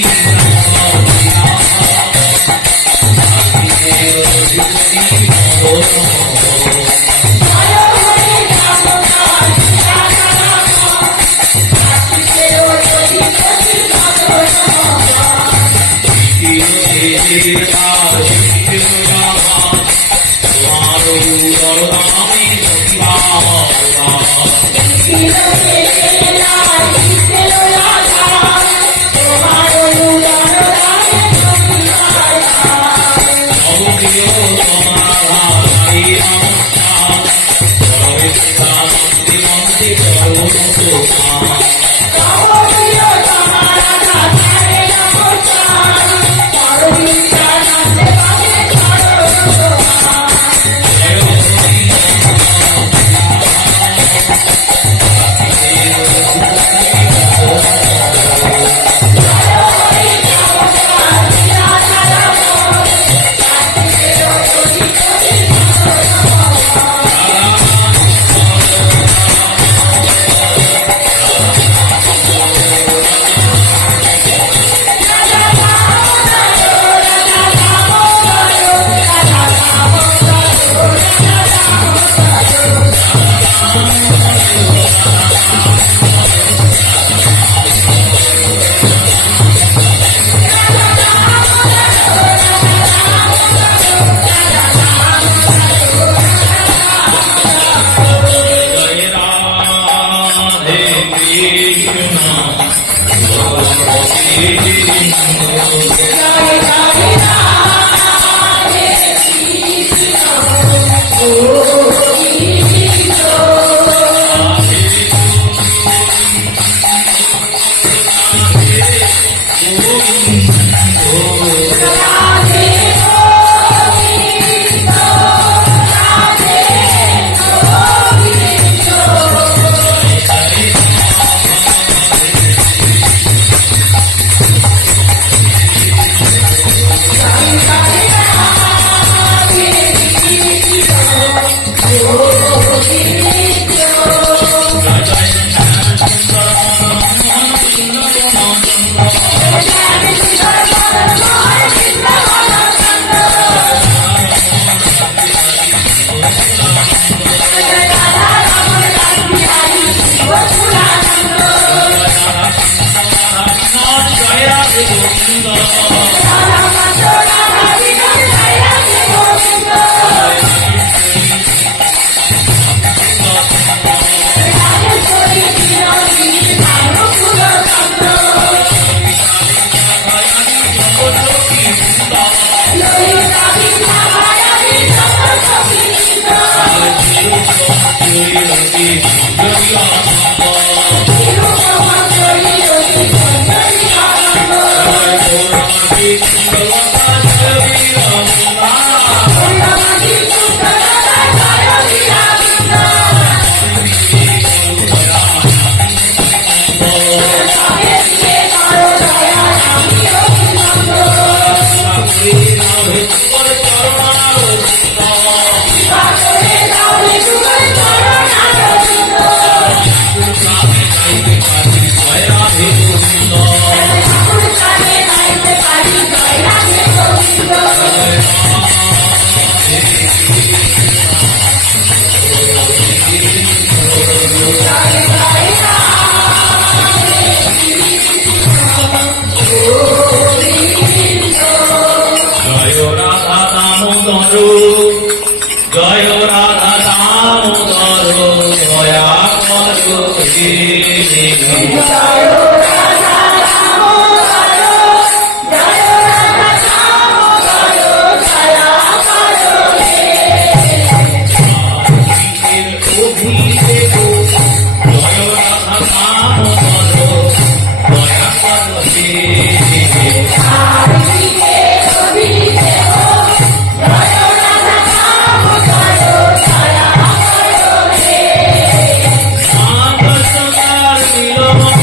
Ram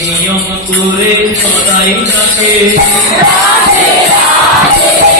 নিয়ম করে সদাই তাকে রাধে রাধে